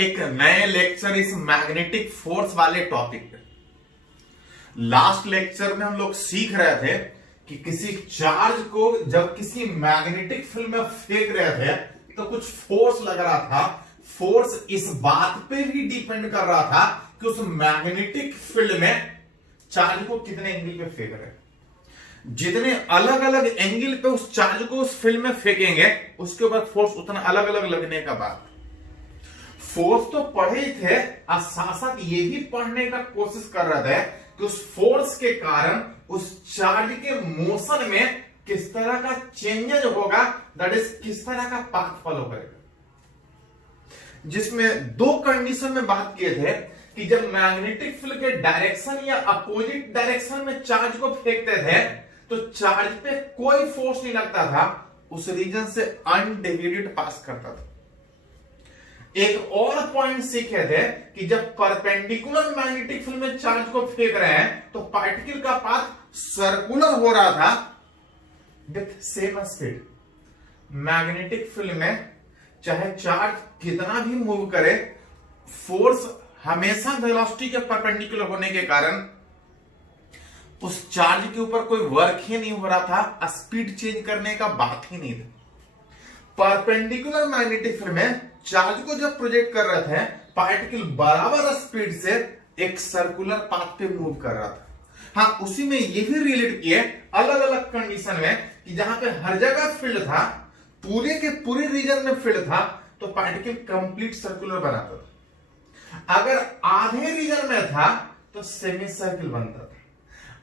एक नए लेक्चर इस मैग्नेटिक फोर्स वाले टॉपिक पे। लास्ट लेक्चर में हम लोग सीख रहे थे कि किसी चार्ज को जब किसी मैग्नेटिक फील्ड में फेंक रहे थे तो कुछ फोर्स लग रहा था। फोर्स इस बात पे भी डिपेंड कर रहा था कि उस मैग्नेटिक फील्ड में चार्ज को कितने एंगल पे फेंक रहे हैं। जितने अलग अलग एंगल पे उस चार्ज को उस फील्ड में फेंकेंगे उसके ऊपर फोर्स उतना अलग अलग लगने का बात। फोर्स तो पढ़े ही थे और साथ साथ ये भी पढ़ने का कोशिश कर रहे थे कि उस फोर्स के कारण उस चार्ज के मोशन में किस तरह का चेंजेस होगा, दैट इज किस तरह का पाथ फॉलो करेगा। जिसमें दो कंडीशन में बात किए थे कि जब मैग्नेटिक फील्ड के डायरेक्शन या अपोजिट डायरेक्शन में चार्ज को फेंकते थे तो चार्ज पे कोई फोर्स नहीं लगता था, उस रीजन से अनडिवाइडेड पास करता था। एक और पॉइंट सीखे थे कि जब परपेंडिकुलर मैग्नेटिक फील्ड में चार्ज को फेंक रहे हैं तो पार्टिकल का पाथ सर्कुलर हो रहा था with same speed. Magnetic field में चाहे चार्ज कितना भी मूव करे, फोर्स हमेशा वेलोसिटी के परपेंडिकुलर होने के कारण उस चार्ज के ऊपर कोई वर्क ही नहीं हो रहा था, स्पीड चेंज करने का बात ही नहीं था। परपेंडिकुलर मैग्नेटिक फील्ड में चार्ज को जब प्रोजेक्ट कर रहे थे पार्टिकल बराबर स्पीड से एक सर्कुलर पाथ पे मूव कर रहा था। हाँ, उसी में ये भी रिलेट किए अलग अलग कंडीशन में कि जहां पे हर जगह फील्ड था, पूरे के पूरे रीजन में फील्ड था, तो पार्टिकल कंप्लीट सर्कुलर बनाता था। अगर आधे रीजन में था तो सेमी सर्किल बनता था।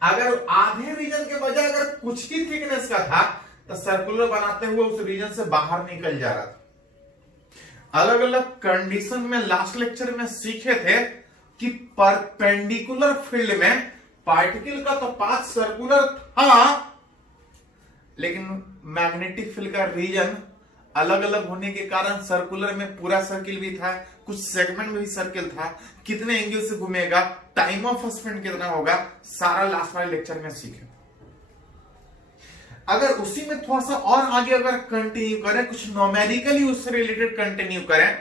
अगर आधे रीजन के बजाय अगर कुछ ही थिकनेस का था तो सर्कुलर बनाते हुए उस रीजन से बाहर निकल जा रहा था। अलग अलग कंडीशन में लास्ट लेक्चर में सीखे थे कि परपेंडिकुलर फील्ड में पार्टिकल का तो पाथ सर्कुलर था, लेकिन मैग्नेटिक फील्ड का रीजन अलग अलग होने के कारण सर्कुलर में पूरा सर्किल भी था, कुछ सेगमेंट में भी सर्किल था, कितने एंगल से घूमेगा, टाइम ऑफ स्पिन कितना होगा, सारा लास्ट वाले लेक्चर में सीखे। अगर उसी में थोड़ा सा और आगे अगर कंटिन्यू करें, कुछ न्यूमेरिकली उससे रिलेटेड कंटिन्यू करें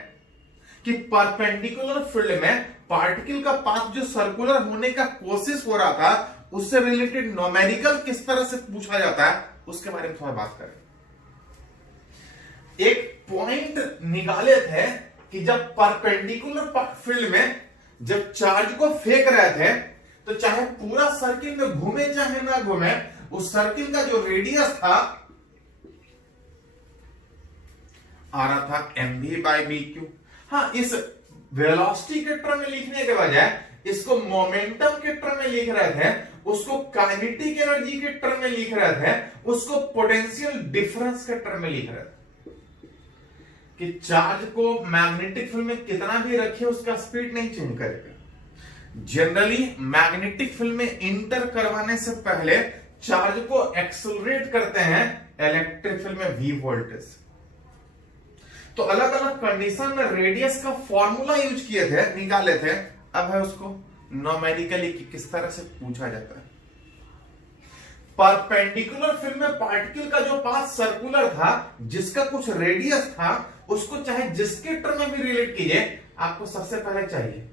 कि परपेंडिकुलर फील्ड में पार्टिकल का पाथ जो सर्कुलर होने का कोशिश हो रहा था उससे रिलेटेड न्यूमेरिकल किस तरह से पूछा जाता है उसके बारे में थोड़ा बात करें। एक पॉइंट निकाले थे कि जब परपेंडिकुलर फील्ड में जब चार्ज को फेंक रहे थे तो चाहे पूरा सर्किल में घूमे चाहे ना घूमे, उस सर्किल का जो रेडियस था आ रहा था mv/bq। हाँ, इस वेलोसिटी के टर्म में लिखने के बजाय इसको मोमेंटम के टर्म में लिख रहे थे, उसको काइनेटिक एनर्जी के टर्म में लिख रहे थे, उसको पोटेंशियल डिफरेंस के टर्म में लिख रहे थे कि चार्ज को मैग्नेटिक फील्ड में कितना भी रखे उसका स्पीड नहीं चेंज करेगा। जनरली मैग्नेटिक फील्ड में इंटर करवाने से पहले चार्ज को एक्सेलरेट करते हैं इलेक्ट्रिक फील्ड में v वोल्टेज। तो अलग अलग कंडीशन में रेडियस का फॉर्मूला यूज किए थे, निकाले थे। अब है उसको न्यूमेरिकली किस तरह से पूछा जाता है। परपेंडिकुलर फील्ड में पार्टिकल का जो पाथ सर्कुलर था, जिसका कुछ रेडियस था, उसको चाहे जिसके टर्म में भी रिलेट कीजिए, आपको सबसे पहले चाहिए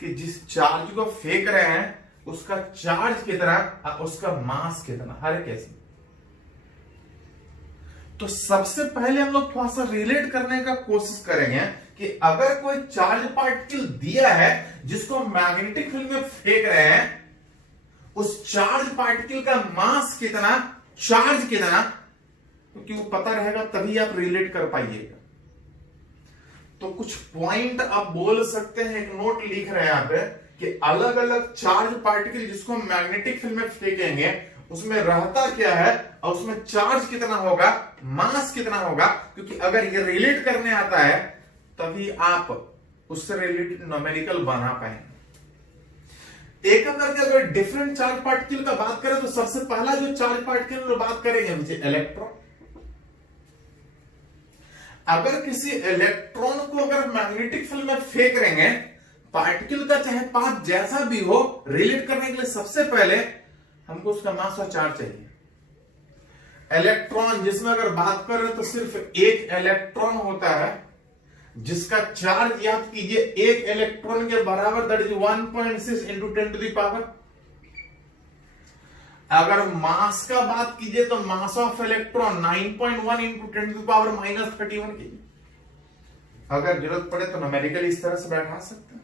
कि जिस चार्ज को फेंक रहे हैं उसका चार्ज कितना और उसका मास कितना, हर केस में। तो सबसे पहले हम लोग थोड़ा सा रिलेट करने का कोशिश करेंगे कि अगर कोई चार्ज पार्टिकल दिया है जिसको मैग्नेटिक फील्ड में फेंक रहे हैं, उस चार्ज पार्टिकल का मास कितना, चार्ज कितना, क्योंकि वो पता रहेगा तभी आप रिलेट कर पाइएगा। तो कुछ पॉइंट आप बोल सकते हैं, एक नोट लिख रहे हैं यहां पे कि अलग अलग चार्ज पार्टिकल जिसको मैग्नेटिक फील्ड में फेंकेंगे उसमें रहता क्या है और उसमें चार्ज कितना होगा, मास कितना होगा। क्योंकि अगर ये रिलेट करने आता है तभी आप उससे रिलेटेड न्यूमेरिकल बना पाएंगे। एक करके अगर डिफरेंट चार्ज पार्टिकल का बात करें तो सबसे पहला जो चार्ज पार्टिकल बात करेंगे इलेक्ट्रॉन। अगर किसी इलेक्ट्रॉन को अगर मैग्नेटिक फील्ड में फेंक रहे हैं, पार्टिकल का चाहे पाथ जैसा भी हो, रिलेट करने के लिए सबसे पहले हमको उसका मास और चार्ज चाहिए। इलेक्ट्रॉन जिसमें अगर बात करें तो सिर्फ एक इलेक्ट्रॉन होता है, जिसका चार्ज याद कीजिए एक इलेक्ट्रॉन के बराबर, that is 1.6 into 10 to the power. अगर मास का बात कीजिए तो mass of electron 9.1 into 10 to the power -31 कीजिए। अगर जरूरत पड़े तो न्यूमेरिकल इस तरह से बैठा सकते हैं।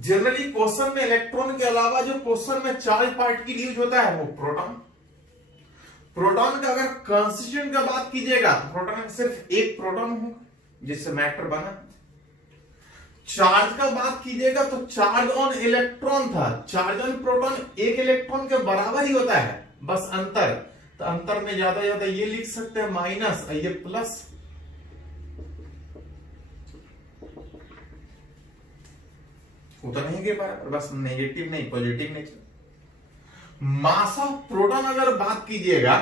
जनरली क्वेश्चन में इलेक्ट्रॉन के अलावा जो क्वेश्चन में चार्ज पार्टिकल यूज होता है वो प्रोटॉन। प्रोटॉन का अगर कंस्टिट्यूएंट का बात कीजिएगा तो प्रोटॉन में सिर्फ एक प्रोटॉन होगा जिससे मैटर बना। चार्ज का बात कीजिएगा तो चार्ज ऑन इलेक्ट्रॉन था, चार्ज ऑन प्रोटॉन एक इलेक्ट्रॉन के बराबर ही होता है, बस अंतर। तो अंतर में ज्यादा ये लिख सकते हैं माइनस, ये प्लस। उतना ही के बराबर, बस नेगेटिव नहीं पॉजिटिव नहीं। मास ऑफ प्रोटॉन अगर बात कीजिएगा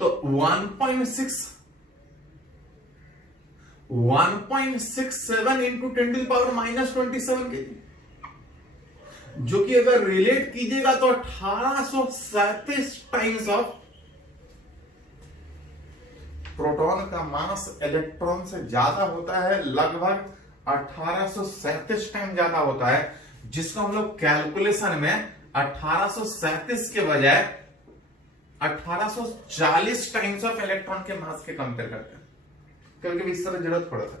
तो 1.67 इंटू 10 टू द पावर -27 के, जो कि अगर रिलेट कीजिएगा तो 1837 टाइम्स ऑफ प्रोटॉन का मास इलेक्ट्रॉन से ज्यादा होता है, लगभग 1837 टाइम ज्यादा होता है, जिसको हम लोग कैलकुलेशन में 1837 के बजाय 1840 टाइम्स ऑफ इलेक्ट्रॉन के मास के कंपेयर करते हैं। कभी-कभी इस तरह जरूरत पड़ता है।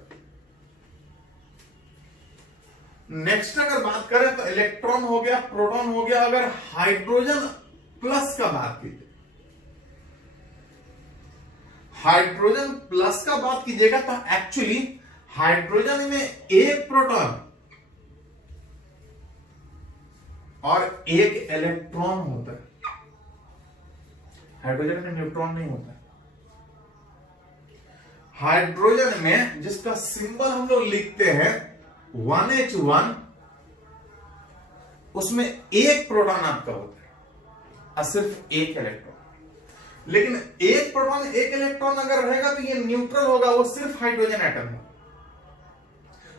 नेक्स्ट अगर बात करें तो इलेक्ट्रॉन हो गया, प्रोटॉन हो गया। अगर हाइड्रोजन प्लस का बात कीजिए, हाइड्रोजन प्लस का बात कीजिएगा तो एक्चुअली हाइड्रोजन में एक प्रोटॉन और एक इलेक्ट्रॉन होता है, हाइड्रोजन में न्यूट्रॉन नहीं होता है। हाइड्रोजन में जिसका सिंबल हम लोग लिखते हैं 1H1, उसमें एक प्रोटॉन आपका होता है और सिर्फ एक इलेक्ट्रॉन। लेकिन एक प्रोटॉन एक इलेक्ट्रॉन अगर रहेगा तो ये न्यूट्रल होगा, वो सिर्फ हाइड्रोजन एटम है।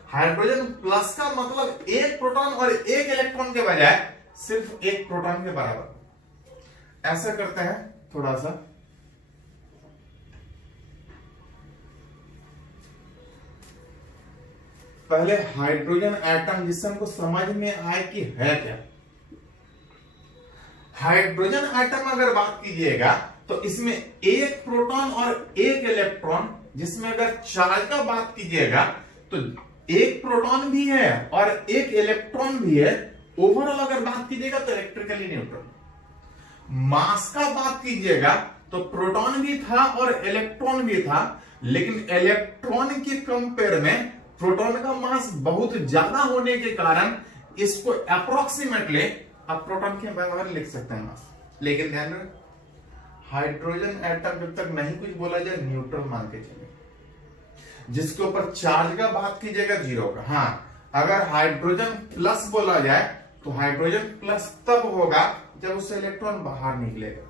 हाइड्रोजन प्लस का मतलब एक प्रोटॉन और एक इलेक्ट्रॉन के बजाय सिर्फ एक प्रोटॉन के बराबर। ऐसा करते हैं थोड़ा सा, पहले हाइड्रोजन एटम जिससे हमको समझ में आए कि है क्या। हाइड्रोजन एटम अगर बात कीजिएगा तो इसमें एक प्रोटॉन और एक इलेक्ट्रॉन, जिसमें अगर चार्ज का बात कीजिएगा तो एक प्रोटॉन भी है और एक इलेक्ट्रॉन भी है। ओवरऑल अगर बात कीजिएगा तो इलेक्ट्रिकली न्यूट्रल। मास का बात कीजिएगा तो प्रोटॉन भी था और इलेक्ट्रॉन भी था, लेकिन इलेक्ट्रॉन के कंपेयर में प्रोटॉन का मास बहुत ज्यादा होने के कारण इसको अप्रोक्सीमेटली आप प्रोटॉन के बराबर लिख सकते हैं मास। लेकिन ध्यान रखें, हाइड्रोजन एटम जब तक नहीं कुछ बोला जाए न्यूट्रल मान के चले। जिसके ऊपर चार्ज का बात कीजिएगा 0 का। हाँ, अगर हाइड्रोजन प्लस बोला जाए तो हाइड्रोजन प्लस तब होगा जब उससे इलेक्ट्रॉन बाहर निकलेगा।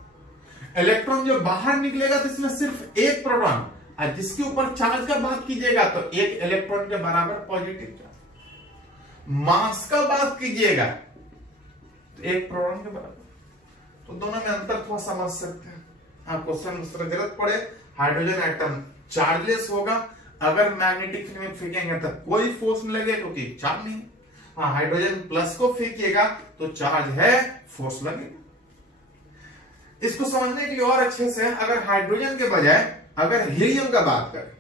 इलेक्ट्रॉन जो बाहर निकलेगा तो इसमें सिर्फ एक प्रोटॉन, और जिसके ऊपर चार्ज का बात कीजिएगा तो एक इलेक्ट्रॉन के बराबर पॉजिटिव चार्ज। मास का बात कीजिएगा तो एक प्रोटॉन के बराबर। तो दोनों में अंतर थोड़ा समझ सकते हैं। हाँ, क्वेश्चन जरूरत पड़े, हाइड्रोजन एटम चार्जलेस होगा। अगर मैग्नेटिक फील्ड में फेंकेंगे तो कोई फोर्स नहीं लगेगा क्योंकि चार्ज नहीं। हाँ, हाइड्रोजन प्लस को फेंकिएगा तो चार्ज है, फोर्स लगेगा। इसको समझने के लिए और अच्छे से, अगर हाइड्रोजन के बजाय अगर हीलियम का बात करें,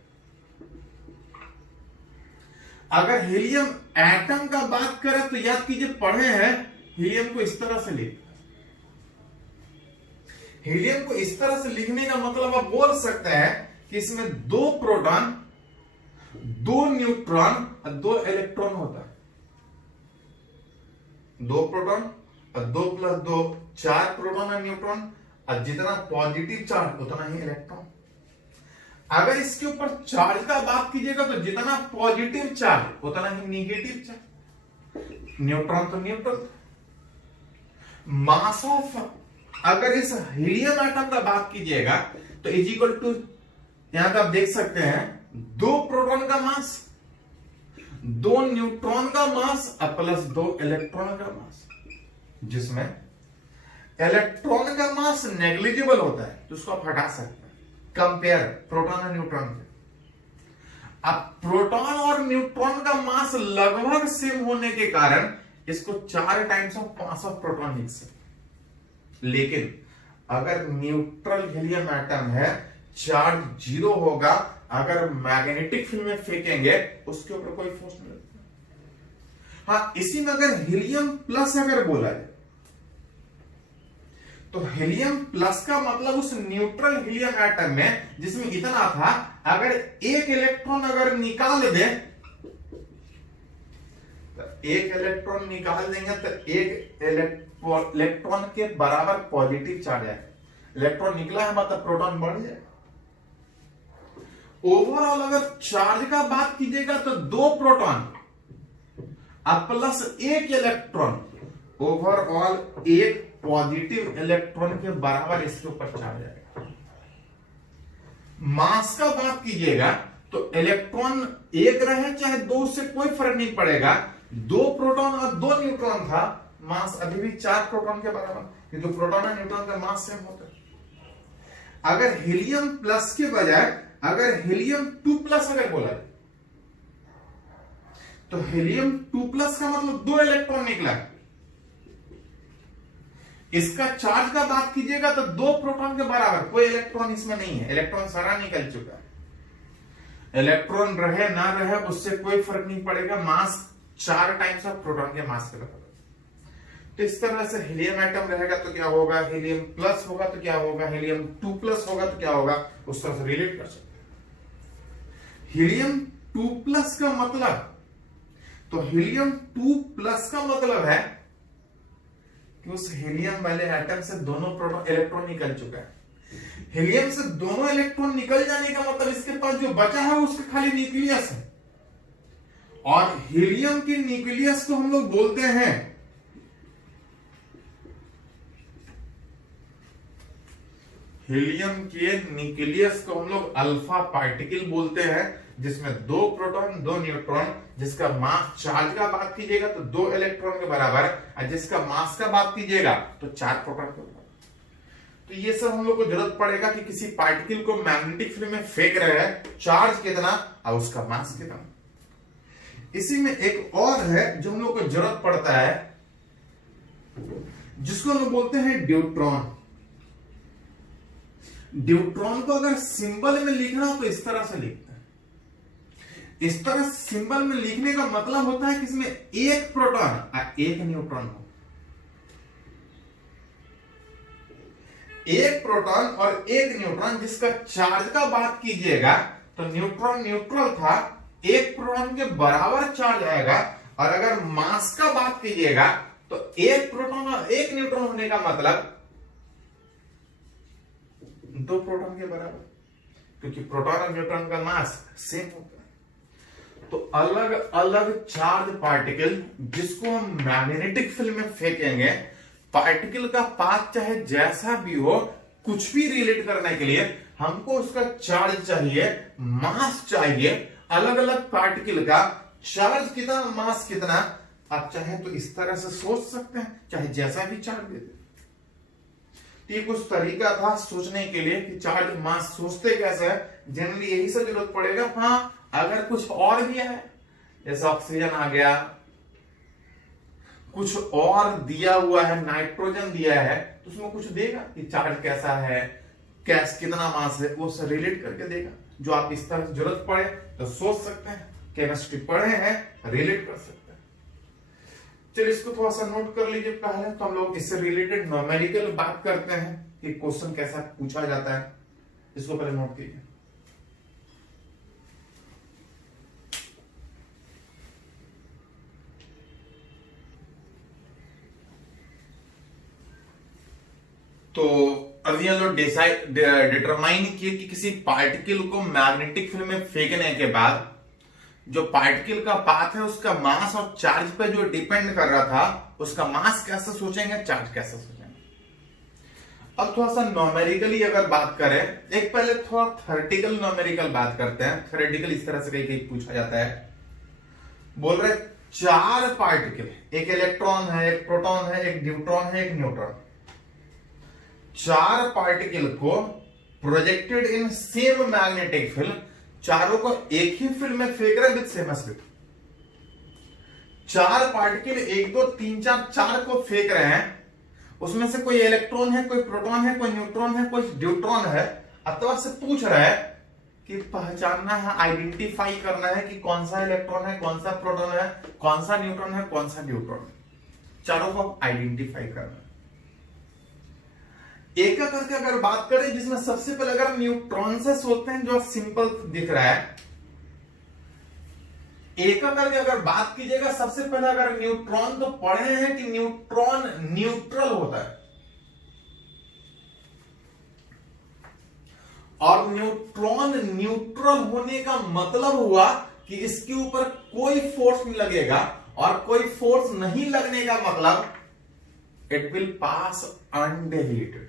अगर हीलियम एटम का बात करें तो याद कीजिए पढ़े हैं हीलियम को इस तरह से लिख। हीलियम को इस तरह से लिखने का मतलब आप बोल सकते हैं कि इसमें 2 प्रोटॉन, 2 न्यूट्रॉन और 2 इलेक्ट्रॉन होता है। 2 प्रोटॉन और 2 + 2 4 प्रोटॉन और न्यूट्रॉन, और जितना पॉजिटिव चार्ज उतना ही इलेक्ट्रॉन। अगर इसके ऊपर चार्ज का बात कीजिएगा तो जितना पॉजिटिव चार्ज उतना ही निगेटिव चार्ज। न्यूट्रॉन तो न्यूट्रल। मास ऑफ, अगर इस हीलियम एटम का बात कीजिएगा तो इज इक्वल टू, यहां पे आप देख सकते हैं 2 प्रोटॉन का मास, 2 न्यूट्रॉन का मास और प्लस 2 इलेक्ट्रॉन का मास, जिसमें इलेक्ट्रॉन का मास नेग्लिजिबल होता है तो उसको आप हटा सकते हैं कंपेयर प्रोटॉन और न्यूट्रॉन से। अब प्रोटॉन और न्यूट्रॉन का मास लगभग सेम होने के कारण इसको 4 times of mass of proton लिख सकते। लेकिन अगर न्यूट्रल हीलियम एटम है, चार्ज 0 होगा, अगर मैग्नेटिक फील्ड में फेंकेंगे उसके ऊपर कोई फोर्स नहीं लगता। हाँ, इसी में अगर हीलियम प्लस अगर बोला जाए तो हीलियम प्लस का मतलब उस न्यूट्रल हीलियम एटम में जिसमें इतना था, अगर एक इलेक्ट्रॉन अगर निकाल दे तो एक इलेक्ट्रॉन निकाल देंगे तो एक इलेक्ट्रॉन के बराबर पॉजिटिव चार्ज है। इलेक्ट्रॉन निकला है मतलब प्रोटॉन बढ़ जाएगा। ओवरऑल अगर चार्ज का बात कीजिएगा तो 2 प्रोटॉन अब प्लस 1 इलेक्ट्रॉन, ओवरऑल एक पॉजिटिव इलेक्ट्रॉन के बराबर इसके ऊपर चार्ज आएगा। मास का बात कीजिएगा तो इलेक्ट्रॉन एक रहे चाहे 2 से कोई फर्क नहीं पड़ेगा। 2 प्रोटॉन और 2 न्यूट्रॉन था, मास अभी भी 4 प्रोटॉन के बराबर, क्योंकि प्रोटॉन और न्यूट्रॉन का मास सेम होता है। अगर हीलियम प्लस के बजाय अगर हीलियम 2 प्लस अगर बोला तो हीलियम 2 प्लस का मतलब 2 इलेक्ट्रॉन निकला। इसका चार्ज का बात कीजिएगा तो 2 प्रोटॉन के बराबर, कोई इलेक्ट्रॉन इसमें नहीं है, इलेक्ट्रॉन सारा निकल चुका है। इलेक्ट्रॉन रहे ना रहे उससे कोई फर्क नहीं पड़ेगा, मास 4 टाइम्स ऑफ प्रोटॉन के मास के बराबर। तो इस तरह से हीलियम एटम रहेगा तो क्या होगा, हीलियम प्लस होगा तो क्या होगा, हीलियम 2 प्लस होगा तो क्या होगा, उस तरह से रिलेट कर सकते हैं। हीलियम 2 प्लस का मतलब, तो हीलियम 2 प्लस का मतलब है कि उस हीलियम वाले एटम से दोनों प्रोटॉन इलेक्ट्रॉन निकल चुका है। हीलियम से दोनों इलेक्ट्रॉन निकल जाने का मतलब इसके पास जो बचा है उसका खाली न्यूक्लियस है, और हीलियम के न्यूक्लियस को हम लोग बोलते हैं हीलियम के न्यूक्लियस को हम लोग अल्फा पार्टिकल बोलते हैं, जिसमें 2 प्रोटॉन 2 न्यूट्रॉन, जिसका मास चार्ज का बात कीजिएगा तो 2 इलेक्ट्रॉन के बराबर, और जिसका मास का बात कीजिएगा तो 4 प्रोटॉन के बराबर। तो ये सब हम लोग को जरूरत पड़ेगा कि किसी पार्टिकल को मैग्नेटिक फील्ड में फेंक रहे हैं, चार्ज कितना और उसका मास कितना। इसी में एक और है जो हम लोग को जरूरत पड़ता है, जिसको हम लोग बोलते हैं ड्यूट्रॉन। ड्यूट्रॉन को अगर सिंबल में लिखना हो तो इस तरह से लिखते हैं। इस तरह सिंबल में लिखने का मतलब होता है कि इसमें एक प्रोटॉन और एक न्यूट्रॉन हो। एक प्रोटॉन और एक न्यूट्रॉन, जिसका चार्ज का बात कीजिएगा तो न्यूट्रॉन न्यूट्रल था, एक प्रोटॉन के बराबर चार्ज आएगा, और अगर मास का बात कीजिएगा तो एक प्रोटॉन और एक न्यूट्रॉन होने का मतलब 2 प्रोटॉन के बराबर, क्योंकि प्रोटॉन और न्यूट्रॉन का मास सेम होता है। तो अलग अलग चार्ज पार्टिकल जिसको हम मैग्नेटिक फील्ड में फेंकेंगे, पार्टिकल का पाथ चाहे जैसा भी हो, कुछ भी रिलेट करने के लिए हमको उसका चार्ज चाहिए, मास चाहिए। अलग अलग पार्टिकल का चार्ज कितना, मास कितना, आप चाहे तो इस तरह से सोच सकते हैं, चाहे जैसा भी चार्ज दे दे। ये कुछ तरीका था सोचने के लिए कि चार्ज मास सोचते कैसे है, जनरली यही सब जरूरत पड़ेगा। हाँ, अगर कुछ और भी है, जैसे ऑक्सीजन आ गया, कुछ और दिया हुआ है, नाइट्रोजन दिया है, तो उसमें कुछ देगा कि चार्ज कैसा है, कितना मास है, वो सब रिलेट करके देगा। जो आप इस तरह जरूरत पड़े तो सोच सकते हैं, केमिस्ट्री पढ़े हैं, रिलेट कर सकते हैं। चलिए इसको थोड़ा सा नोट कर लीजिए पहले, तो हम लोग इससे रिलेटेड न्यूमेरिकल बात करते हैं कि क्वेश्चन कैसा पूछा जाता है। इसको पहले नोट कीजिए। तो अभी हम लोग डिटरमाइन किए कि किसी पार्टिकल को मैग्नेटिक फील्ड में फेंकने के बाद जो पार्टिकल का पाथ है उसका मास और चार्ज पे जो डिपेंड कर रहा था, उसका मास कैसे सोचेंगे, चार्ज कैसे सोचेंगे। अब थोड़ा सा न्यूमेरिकली अगर बात करें, एक पहले थोड़ा थ्योरेटिकल न्यूमेरिकल बात करते हैं। थ्योरेटिकल इस तरह से कहीं कहीं पूछा जाता है, बोल रहे 4 पार्टिकल, एक इलेक्ट्रॉन है, एक प्रोटॉन है, एक न्यूट्रॉन है, एक न्यूट्रॉन, 4 पार्टिकल को projected in same magnetic field, चारों को एक ही फील्ड में फेंक रहे विद सेम स्पीड। 4 पार्टिकल 1 2 3 4 4 को फेंक रहे हैं, उसमें से कोई इलेक्ट्रॉन है, कोई प्रोटॉन है, कोई न्यूट्रॉन है, कोई ड्यूट्रॉन है, अथवा से पूछ रहा है कि पहचानना है, आइडेंटिफाई करना है कि कौन सा इलेक्ट्रॉन है, कौन सा प्रोटॉन है, कौन सा न्यूट्रॉन है, कौन सा ड्यूट्रॉन है। चारों को आइडेंटिफाई करना है। एक करके अगर बात करें, जिसमें सबसे पहले अगर न्यूट्रॉन से सोचते हैं, जो सिंपल दिख रहा है, एक करके अगर बात कीजिएगा, सबसे पहले अगर न्यूट्रॉन तो पढ़े हैं कि न्यूट्रॉन न्यूट्रल होता है, और न्यूट्रॉन न्यूट्रल होने का मतलब हुआ कि इसके ऊपर कोई फोर्स नहीं लगेगा, और कोई फोर्स नहीं लगने का मतलब it will pass undeviated.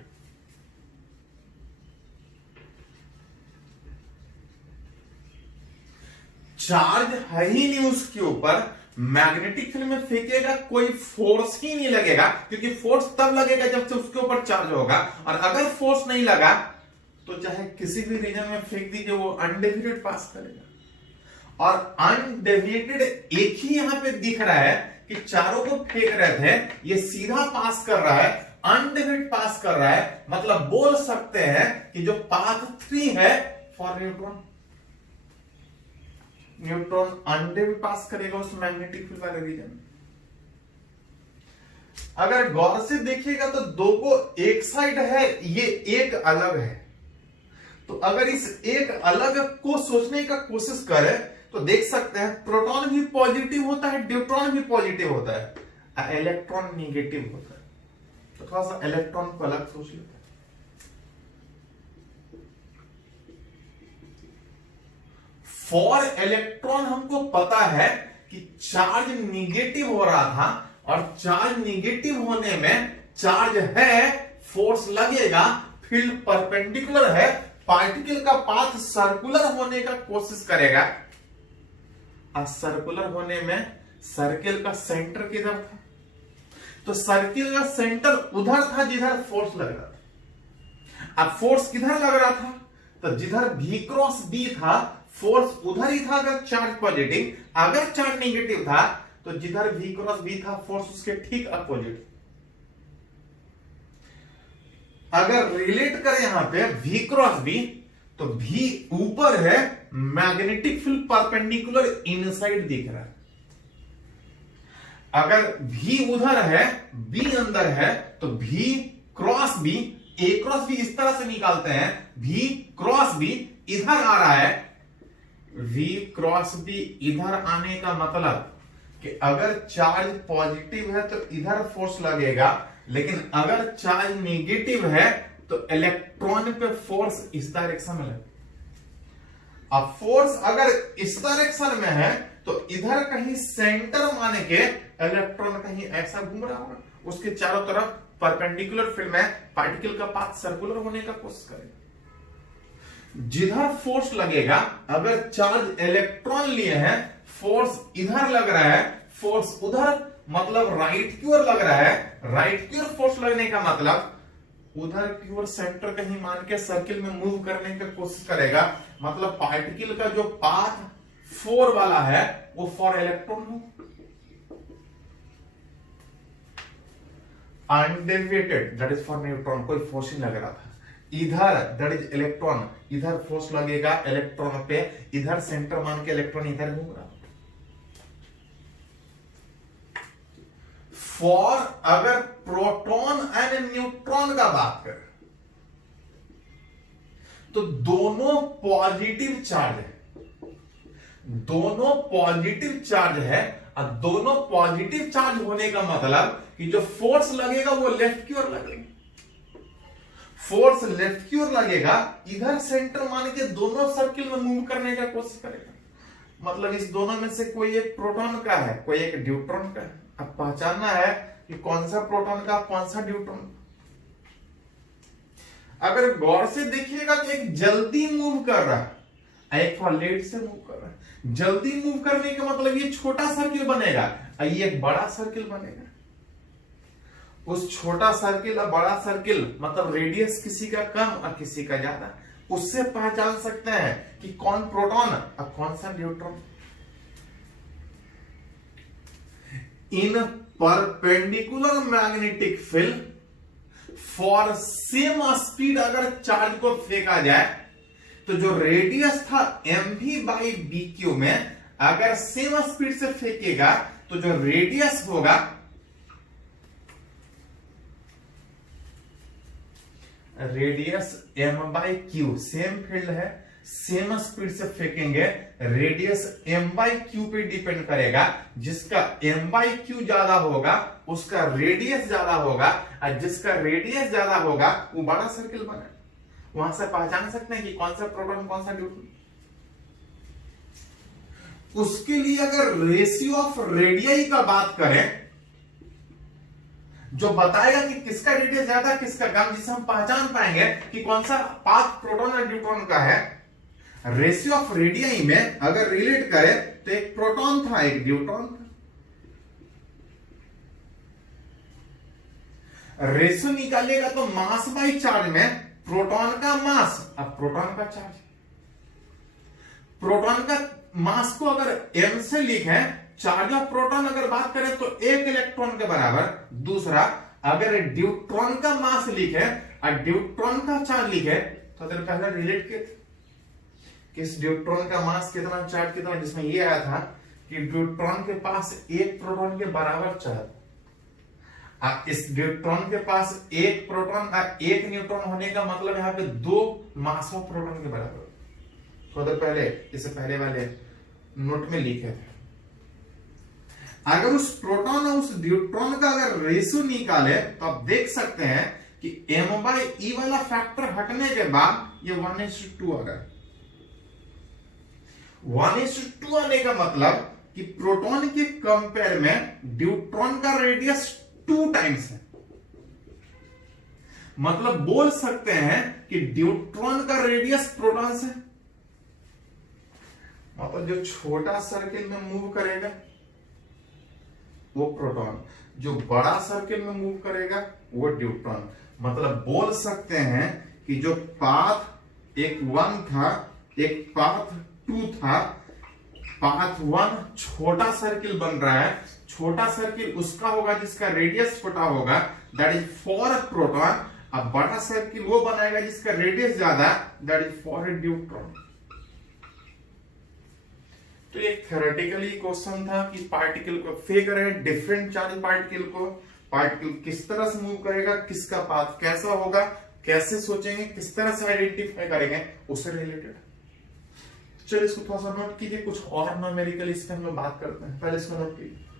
Charge है ही नहीं उसके ऊपर, मैग्नेटिक फील्ड में फेंकेगा, कोई फोर्स ही नहीं लगेगा, क्योंकि फोर्स तब लगेगा जब से उसके ऊपर चार्ज होगा, और अगर फोर्स नहीं लगा तो चाहे किसी भी रीजन में फेंक दीजिए, वो अनडेविएटेड पास करेगा। और अनडेविएटेड एक ही यहां पे दिख रहा है कि चारों को फेंक रहे थे, ये सीधा पास कर रहा है, अनडेविएटेड पास कर रहा है, मतलब बोल सकते हैं कि जो पाथ 3 है फॉर न्यूट्रॉन, न्यूट्रॉन अनडेविएटेड पास करेगा उस मैग्नेटिक फील्ड वाले रीजन में। अगर गौर से देखिएगा तो दो को एक साइड है, ये एक अलग है, तो अगर इस एक अलग को सोचने का कोशिश करें तो देख सकते हैं प्रोटॉन भी पॉजिटिव होता है, न्यूट्रॉन भी पॉजिटिव होता है, इलेक्ट्रॉन निगेटिव होता है। तो थोड़ा सा इलेक्ट्रॉन को अलग सोच लेते हैं। फॉर इलेक्ट्रॉन हमको पता है कि चार्ज निगेटिव हो रहा था, और चार्ज निगेटिव होने में चार्ज है, फोर्स लगेगा, फील्ड परपेंडिकुलर है, पार्टिकल का पाथ सर्कुलर होने का कोशिश करेगा। और सर्कुलर होने में सर्किल का सेंटर किधर था? तो सर्किल का सेंटर उधर था जिधर फोर्स लग रहा था। अब फोर्स किधर लग रहा था? तो जिधर V क्रॉस B था, फोर्स उधर ही था अगर चार्ज पॉजिटिव। अगर चार्ज नेगेटिव था तो जिधर V क्रॉस B था, फोर्स उसके ठीक अपोजिट। अगर रिलेट करें यहां पे V क्रॉस B, तो V ऊपर है, मैग्नेटिक फील्ड परपेंडिकुलर इनसाइड दिख रहा है। अगर V उधर है, B अंदर है, तो V cross B, A cross B इस तरह से निकालते हैं, V क्रॉस B इधर आ रहा है, V क्रॉस B इधर आने का मतलब कि अगर चार्ज पॉजिटिव है तो इधर फोर्स लगेगा, लेकिन अगर चार्ज नेगेटिव है तो इलेक्ट्रॉन पे फोर्स इस डायरेक्शन में लगेगा। अब फोर्स अगर इस डायरेक्शन में है तो इधर कहीं सेंटर मान के इलेक्ट्रॉन कहीं ऐसा घूम रहा होगा, उसके चारों तरफ परपेंडिकुलर फील्ड में पार्टिकल का पाथ सर्कुलर होने का कोशिश करेगा। जिधर फोर्स लगेगा, अगर चार्ज इलेक्ट्रॉन लिए हैं, फोर्स इधर लग रहा है, फोर्स उधर, मतलब राइट की ओर लग रहा है, राइट की ओर फोर्स लगने का मतलब उधर की ओर सेंटर कहीं मान के सर्किल में मूव करने की कोशिश करेगा, मतलब पार्टिकल का जो पाथ 4 वाला है वो फॉर इलेक्ट्रॉन हो। Undeviated that is for neutron, कोई फोर्स नहीं लग रहा था। इधर दैट इज इलेक्ट्रॉन, इधर फोर्स लगेगा इलेक्ट्रॉन पे, इधर सेंटर मान के इलेक्ट्रॉन इधर घूम रहा। फॉर अगर प्रोटॉन एंड न्यूट्रॉन का बात करें तो दोनों पॉजिटिव चार्ज है, दोनों पॉजिटिव चार्ज है, और दोनों पॉजिटिव चार्ज होने का मतलब कि जो फोर्स लगेगा वो लेफ्ट की ओर लगेगा। फोर्स लेफ्ट की ओर लगेगा, इधर सेंटर मान के दोनों सर्किल में मूव करने का कोशिश करेगा, मतलब इस दोनों में से कोई एक प्रोटॉन का है, कोई एक न्यूट्रॉन का है। अब पहचानना है कि कौन सा प्रोटॉन का, कौन सा न्यूट्रॉन। अगर गौर से देखिएगा तो एक जल्दी मूव कर रहा है, एक लेट से मूव कर रहा है। जल्दी मूव करने का मतलब ये छोटा सर्किल बनेगा, ये एक बड़ा सर्किल बनेगा। उस छोटा सर्किल और बड़ा सर्किल मतलब रेडियस किसी का कम और किसी का ज्यादा, उससे पहचान सकते हैं कि कौन प्रोटॉन और कौन सा neutron. In perpendicular magnetic field for same speed अगर चार्ज को फेंका जाए तो जो रेडियस था mv/bq में अगर सेम स्पीड से फेंकेगा तो जो रेडियस होगा रेडियस m/q, सेम फील्ड है, सेम स्पीड से फेंकेंगे, रेडियस m/q पे डिपेंड करेगा। जिसका m/q ज्यादा होगा उसका रेडियस ज्यादा होगा, और जिसका रेडियस ज्यादा होगा वो बड़ा सर्किल बना। वहां से पहचान सकते हैं कि कौन सा प्रोटॉन कौन सा न्यूट्रॉन। उसके लिए अगर रेशियो ऑफ रेडियाई का बात करें, जो बताएगा कि किसका रेडियस ज्यादा किसका कम, जिससे हम पहचान पाएंगे कि कौन सा पाथ प्रोटॉन और न्यूट्रॉन का है। रेशियो ऑफ रेडियाई में अगर रिलेट करें तो एक प्रोटॉन था एक न्यूट्रॉन था। रेशियो निकालेगा तो मास बाई चार्ज में प्रोटॉन का मास अब प्रोटॉन का चार्ज। प्रोटॉन का मास को अगर m से लिखें, चार्ज ऑफ प्रोटॉन अगर बात करें तो एक इलेक्ट्रॉन के बराबर। दूसरा अगर ड्यूट्रॉन का मास लिखे और ड्यूट्रॉन का चार्ज लिखे तो पहले रिलेट किए थे कि इस ड्यूट्रॉन का मास कितना चार्ज कितना, जिसमें ये आया था कि ड्यूट्रॉन के पास एक प्रोटॉन के बराबर चार्ज, इस ड्यूट्रॉन के पास एक प्रोटॉन और एक न्यूट्रॉन होने का मतलब यहाँ पे दो मास ऑफ प्रोटॉन के बराबर। तो पहले इससे पहले वाले नोट में लिखे थे। अगर उस प्रोटॉन और उस न्यूट्रॉन का अगर रेशियो निकाले तो आप देख सकते हैं कि m/e वाला फैक्टर हटने के बाद ये 1:2 आ गया। 1:2 आने का मतलब कि प्रोटॉन के कंपेयर में न्यूट्रॉन का रेडियस 2 टाइम्स है। मतलब बोल सकते हैं कि न्यूट्रॉन का रेडियस प्रोटॉन से, मतलब जो छोटा सर्किल में मूव करेगा वो प्रोटॉन, जो बड़ा सर्किल में मूव करेगा वो न्यूट्रॉन। मतलब बोल सकते हैं कि जो पाथ एक 1 था एक पाथ 2 था, पाथ 1 छोटा सर्किल बन रहा है, छोटा सर्किल उसका होगा जिसका रेडियस छोटा होगा, दैट इज फॉर प्रोटॉन। अब बड़ा सर्किल वो बनाएगा जिसका रेडियस ज्यादा, दैट इज फॉर न्यूट्रॉन। तो एक थ्योरेटिकली क्वेश्चन था कि पार्टिकल को फेंक रहे हैं, डिफरेंट चार्ज पार्टिकल को, पार्टिकल किस तरह से मूव करेगा, किसका पाथ कैसा होगा, कैसे सोचेंगे, किस तरह से आइडेंटिफाई करेंगे, उससे रिलेटेड। चलिए इसको थोड़ा सा नोट कीजिए, कुछ और न्यूमेरिकल इस पे हम बात करते हैं। पहले इसको नोट कीजिए।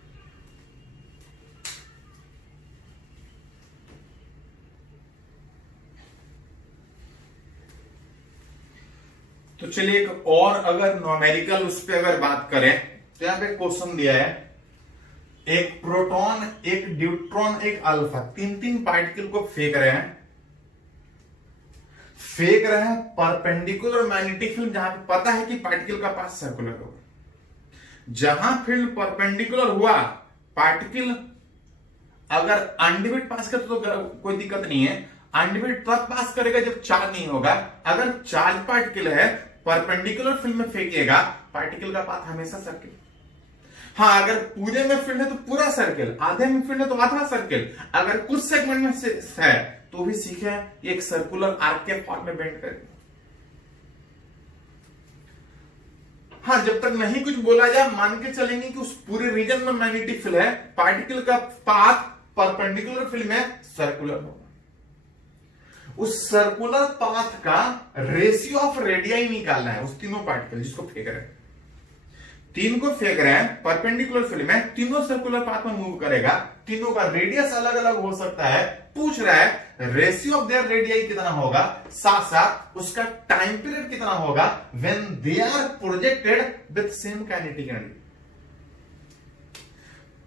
तो चलिए एक और अगर न्यूमेरिकल उस पे अगर बात करें तो यहां पे क्वेश्चन दिया है, एक प्रोटॉन एक न्यूट्रॉन एक अल्फा, 3 पार्टिकल को फेंक रहे हैं परपेंडिकुलर मैग्नेटिक फील्ड, जहां पे पता है कि पार्टिकल का पाथ सर्कुलर होगा। जहां फील्ड परपेंडिकुलर हुआ, पार्टिकल अगर अनडिवाइड पास करे तो कोई दिक्कत नहीं है, अनडिवाइड तब पास करेगा जब चार्ज नहीं होगा। अगर चार्ज पार्टिकल है परपेंडिकुलर फील्ड में फेंकेगा, पार्टिकल का पाथ हमेशा सर्किल। हाँ, अगर पूरे में फील्ड है तो पूरा सर्किल, आधे में फील्ड है तो आधा सर्किल, अगर कुछ सेगमेंट में से है तो भी सीखे एक सर्कुलर आर्क के फॉर्म में बेंड करेगा। हाँ, जब तक नहीं कुछ बोला जाए मान के चलेंगे कि उस पूरे रीजन में मैग्नेटिक फील्ड है, पार्टिकल का पाथ परपेंडिकुलर फील्ड में सर्कुलर होगा। उस सर्कुलर पाथ का रेशियो ऑफ रेडियाई निकालना है उस तीनों पार्टिकल जिसको फेंक रहे हैं। 3 को फेंक रहे हैं परपेंडिकुलर फील्ड में, तीनों सर्कुलर पाथ में मूव करेगा, तीनों का रेडियस अलग अलग हो सकता है। पूछ रहा है रेशियो ऑफ देयर रेडियाई कितना होगा, साथ साथ उसका टाइम पीरियड कितना होगा when they are projected with same kinetic energy.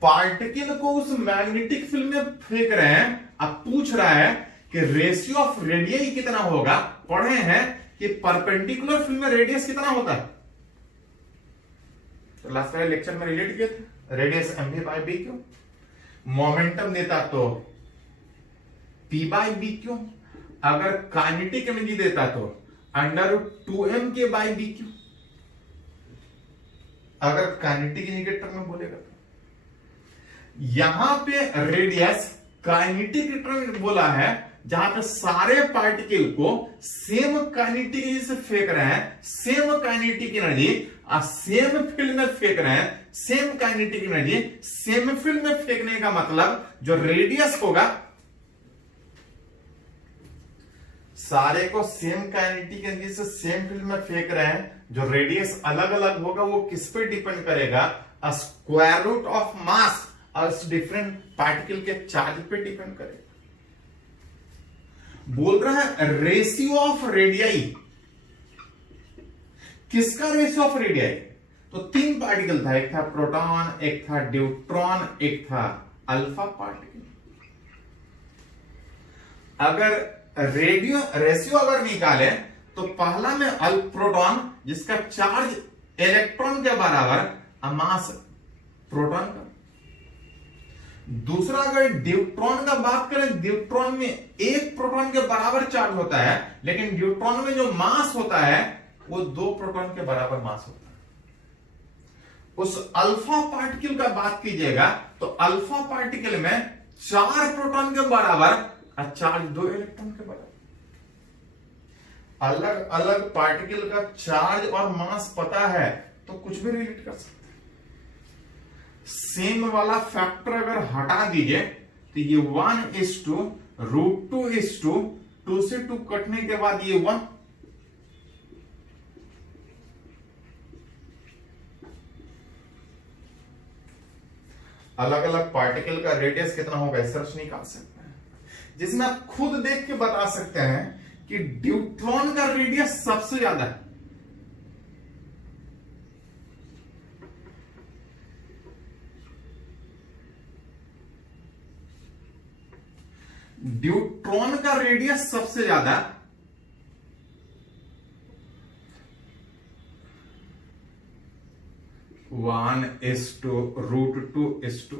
Particle को उस मैग्नेटिक फील्ड में फेंक रहे हैं, अब पूछ रहा है कि रेशियो ऑफ रेडियाई कितना होगा। पढ़े हैं कि परपेंडिकुलर फील्ड में रेडियस कितना होता है, तो लास्ट वाले लेक्चर में रिलेट किए थे, रेडियस mv/bq। मोमेंटम देता तो p/bq, अगर काइनेटिक एनर्जी देता तो √2m/bq। अगर काइनेटिक इंडिकेटर में बोलेगा तो यहां पे रेडियस काइनेटिक इंडिकेटर बोला है, जहां पे सारे पार्टिकल को सेम काइनेटिक एनर्जी से फेंक रहे हैं, सेम काइनेटिक एनर्जी और सेम फील्ड में फेंक रहे हैं, same kinetic energy same field में फेंकने का मतलब जो रेडियस होगा, सारे को सेम काइनेटिक एनर्जी से सेम फील्ड में फेंक रहे हैं, जो रेडियस अलग अलग होगा वो किस पे डिपेंड करेगा, स्क्वायर रूट ऑफ मास और डिफरेंट पार्टिकल के चार्ज पे डिपेंड करेगा। बोल रहा है रेशियो ऑफ रेडियाई। किसका रेशियो ऑफ रेडियाई? तो 3 पार्टिकल था, एक था प्रोटॉन, एक था न्यूट्रॉन, एक था अल्फा पार्टिकल। अगर रेशियो अगर निकाले तो पहला में प्रोटॉन जिसका चार्ज इलेक्ट्रॉन के बराबर, मास प्रोटॉन का। दूसरा अगर न्यूट्रॉन का बात करें, न्यूट्रॉन में एक प्रोटॉन के बराबर चार्ज होता है, लेकिन न्यूट्रॉन में जो मास होता है वो 2 प्रोटॉन के बराबर मास होता है। उस अल्फा पार्टिकल का बात कीजिएगा तो अल्फा पार्टिकल में 4 प्रोटॉन के बराबर और चार्ज 2 इलेक्ट्रॉन के बराबर। अलग अलग पार्टिकल का चार्ज और मास पता है तो कुछ भी रिलेट कर सकते हैं। सेम वाला फैक्टर अगर हटा दीजिए तो ये 1:√2:2 2 से 2 कटने के बाद ये 1, अलग अलग पार्टिकल का रेडियस कितना होगा इस तरह से निकाल सकते हैं, जिसमें आप खुद देख के बता सकते हैं कि न्यूट्रॉन का रेडियस सबसे ज्यादा है। न्यूट्रॉन का रेडियस सबसे ज्यादा 1:√2:2।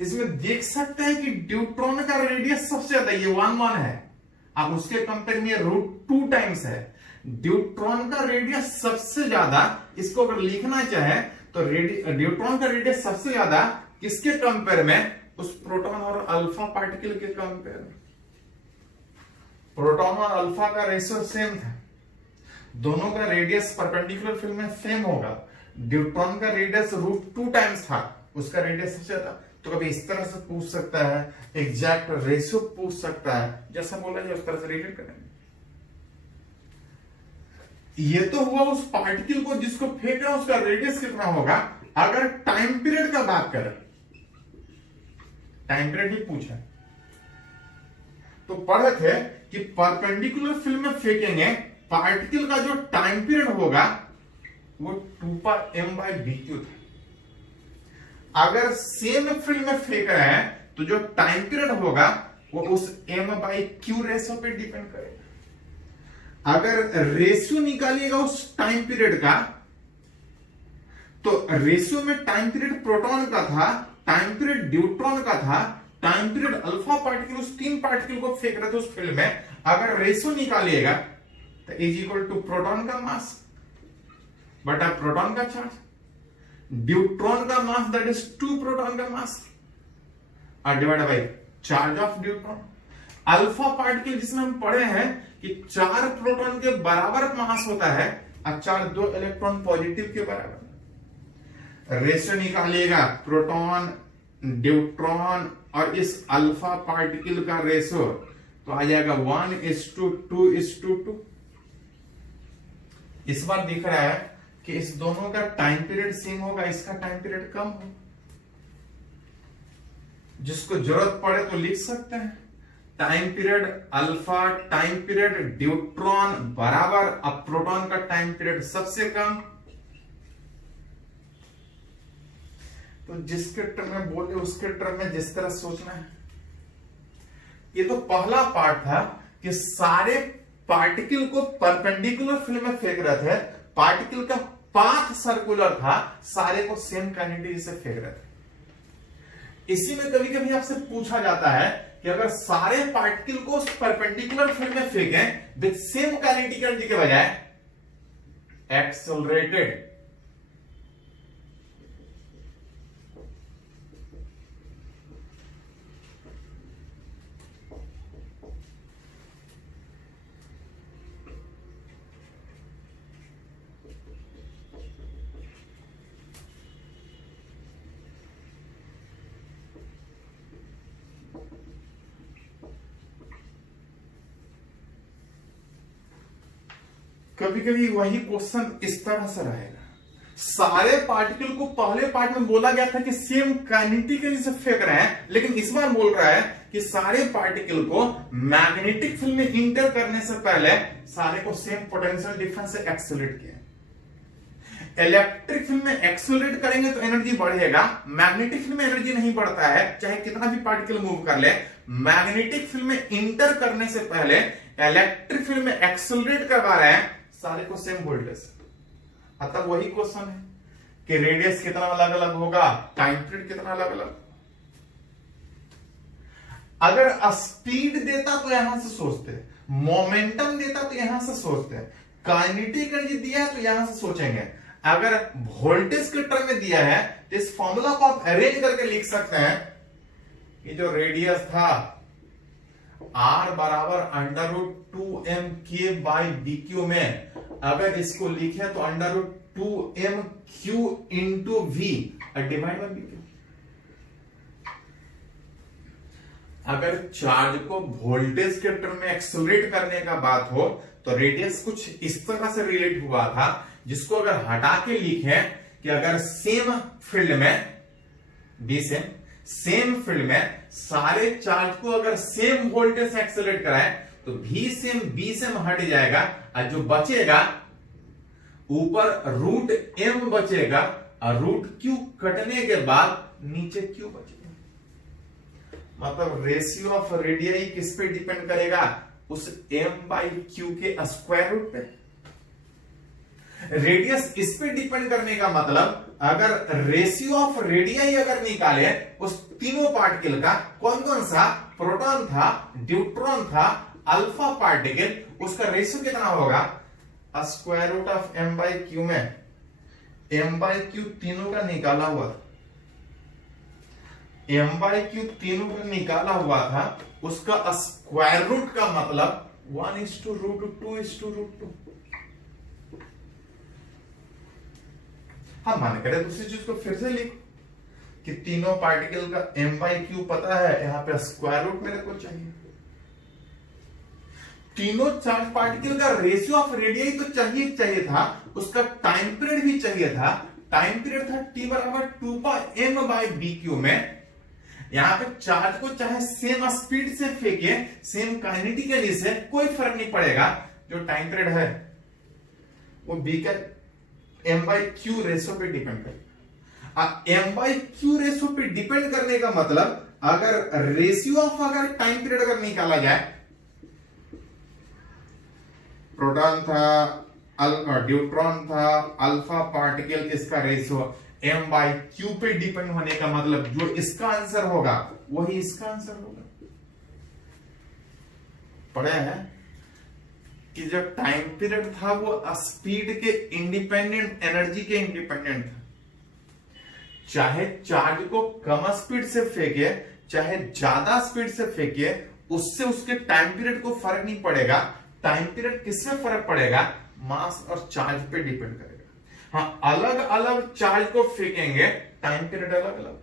इसमें देख सकते हैं कि न्यूट्रॉन का रेडियस सबसे ज्यादा ये 1 है, अब उसके कंपेयर में √2 टाइम्स है। न्यूट्रॉन का रेडियस सबसे ज्यादा, इसको अगर लिखना चाहे तो न्यूट्रॉन का रेडियस सबसे ज्यादा किसके कंपेयर में? उस प्रोटॉन और अल्फा पार्टिकल के कंपेयर में। प्रोटॉन और अल्फा का रेशियो सेम था, दोनों का रेडियस परपेंडिकुलर फील्ड में सेम होगा। न्यूट्रॉन का रेडियस √2 टाइम्स था, उसका रेडियस सबसे ज्यादा। तो कभी इस तरह से पूछ सकता है, एग्जैक्ट रेशियो पूछ सकता है, जैसा बोला जाए उस तरह से रिलेट करेंगे। ये तो हुआ उस पार्टिकल को जिसको फेंक रहा है उसका रेडियस कितना होगा। अगर टाइम पीरियड का बात करें, टाइम पीरियड भी पूछा तो पढ़े थे कि परपेंडिकुलर फील्ड में फेंकेंगे, पार्टिकल का जो टाइम पीरियड होगा वो 2πm/bq था। अगर सेम फील्ड में फेंक रहे हैं तो जो टाइम पीरियड होगा वो उस m/q रेशियो पे डिपेंड करेगा। अगर रेशियो निकालिएगा उस टाइम पीरियड का तो रेशियो में टाइम पीरियड प्रोटॉन का था, टाइम पीरियड न्यूट्रॉन का था, टाइम पीरियड अल्फा पार्टिकल, उस 3 पार्टिकल को फेंक रहे थे उस फील्ड में। अगर रेशियो निकालिएगा तो इज प्रोटॉन का मास बटा प्रोटॉन का चार्ज, न्यूट्रॉन का मास दैट इज 2 प्रोटॉन का मास और divide by charge of neutron. Alpha particle जिसमें हम पढ़े हैं कि 4 प्रोटॉन के बराबर मास होता है और चार्ज 2 इलेक्ट्रॉन पॉजिटिव के बराबर। रेशियो निकालिएगा प्रोटॉन, न्यूट्रॉन और इस अल्फा पार्टिकल का रेशियो तो आ जाएगा 1:2:2। इस बार दिख रहा है कि इस दोनों का टाइम पीरियड सेम होगा, इसका टाइम पीरियड कम होगा। जिसको जरूरत पड़े तो लिख सकते हैं time period alpha, time period neutron बराबर, अब प्रोटॉन का टाइम पीरियड सबसे कम। तो जिसके टर्म में बोले उसके टर्म में जिस तरह सोचना है। ये तो पहला पार्ट था कि सारे पार्टिकल को परपेंडिकुलर फील्ड में फेंक रहे थे, पार्टिकल का पाथ सर्कुलर था, सारे को सेम काइनेटिक से फेंक रहे थे। इसी में कभी कभी आपसे पूछा जाता है कि अगर सारे पार्टिकल को परपेंडिकुलर फील्ड में फेंकें विद सेम काइनेटिक एनर्जी के बजाय एक्सेलरेटेड कभी कभी वही क्वेश्चन इस तरह से रहेगा। सारे पार्टिकल को पहले पार्ट में बोला गया था कि सेम काइनेटिक एनर्जी से फेंक रहे हैं, लेकिन इस बार बोल रहा है कि सारे पार्टिकल को मैग्नेटिक फील्ड में इंटर करने से पहले सारे को सेम पोटेंशियल डिफरेंस से एक्सेलरेट किया। इलेक्ट्रिक फील्ड में एक्सेलरेट करेंगे तो एनर्जी बढ़ेगा, मैग्नेटिक फील्ड में एनर्जी नहीं बढ़ता है, चाहे कितना भी पार्टिकल मूव कर ले। मैग्नेटिक फील्ड में इंटर करने से पहले इलेक्ट्रिक फील्ड में एक्सेलरेट करवा रहे हैं, सारे को सेम वोल्टेज। अतः वही क्वेश्चन है कि रेडियस कितना अलग अलग होगा, टाइम पीरियड कितना अलग अलग। अगर स्पीड देता तो यहां से सोचते, मोमेंटम देता तो यहां से सोचते, काइनेटिक एनर्जी दिया है तो यहां से सोचेंगे। अगर वोल्टेज के टर्म में दिया है तो इस फॉर्मूला को आप अरेंज करके लिख सकते हैं कि जो रेडियस था R बराबर √2mk/bq में, अगर इसको लिखे तो √2mq into v divide by bq। अगर चार्ज को वोल्टेज के टर्म में एक्सेलरेट करने का बात हो तो रेडियस कुछ इस तरह से रिलेट हुआ था, जिसको अगर हटा के लिखे कि अगर सेम फील्ड में बी सेम फील्ड में सारे चार्ज को अगर सेम वोल्टेज से एक्सेलरेट कराए तो भी सेम बी सेम हट जाएगा और जो बचेगा ऊपर √m बचेगा और √q कटने के बाद नीचे q बचेगा। मतलब रेशियो ऑफ रेडियस किस पे डिपेंड करेगा, उस m/q के स्क्वायर रूट पे। रेडियस इस पे डिपेंड करने का मतलब अगर रेशियो ऑफ रेडियस अगर निकाले उस तीनों पार्टिकल का, कौन कौन सा, प्रोटॉन था, ड्यूट्रॉन था, अल्फा पार्टिकल, उसका रेशियो कितना होगा, स्क्वायर रूट ऑफ m/q में m/q तीनों का निकाला हुआ था, m/q तीनों का निकाला हुआ था, उसका स्क्वायर रूट का मतलब 1:√2:√2। हाँ, मान करें दूसरी चीज को फिर से लिख कि तीनों पार्टिकल का m/q पता है, यहां पे स्क्वायर रूट मेरे को चाहिए। तीनों चार्ज पार्टिकल का रेशियो ऑफ रेडियस तो चाहिए था, उसका टाइम पीरियड भी चाहिए था। टाइम पीरियड था t बराबर 2πm/bq में। यहां पे चार्ज को चाहे सेम स्पीड से फेंके, सेम काइनेटिक एनर्जी से, कोई फर्क नहीं पड़ेगा। जो टाइम पीरियड है वो b का m/q रेशियो पे डिपेंड करेगा। m/q रेशियो पे डिपेंड करने का मतलब अगर रेशियो ऑफ अगर टाइम पीरियड अगर निकाला जाए, प्रोटॉन था, ड्यूट्रॉन था, अल्फा पार्टिकल, इसका रेशियो m/q पे डिपेंड होने का मतलब जो इसका आंसर होगा वही इसका आंसर होगा। पढ़ा है कि जो टाइम पीरियड था वो स्पीड के इंडिपेंडेंट, एनर्जी के इंडिपेंडेंट था। चाहे चार्ज को कम स्पीड से फेंके चाहे ज्यादा स्पीड से फेंके, उससे उसके टाइम पीरियड को फर्क नहीं पड़ेगा। टाइम पीरियड किसमें फर्क पड़ेगा, मास और चार्ज पे डिपेंड करेगा। हाँ, अलग अलग चार्ज को फेंकेंगे, टाइम पीरियड अलग अलग।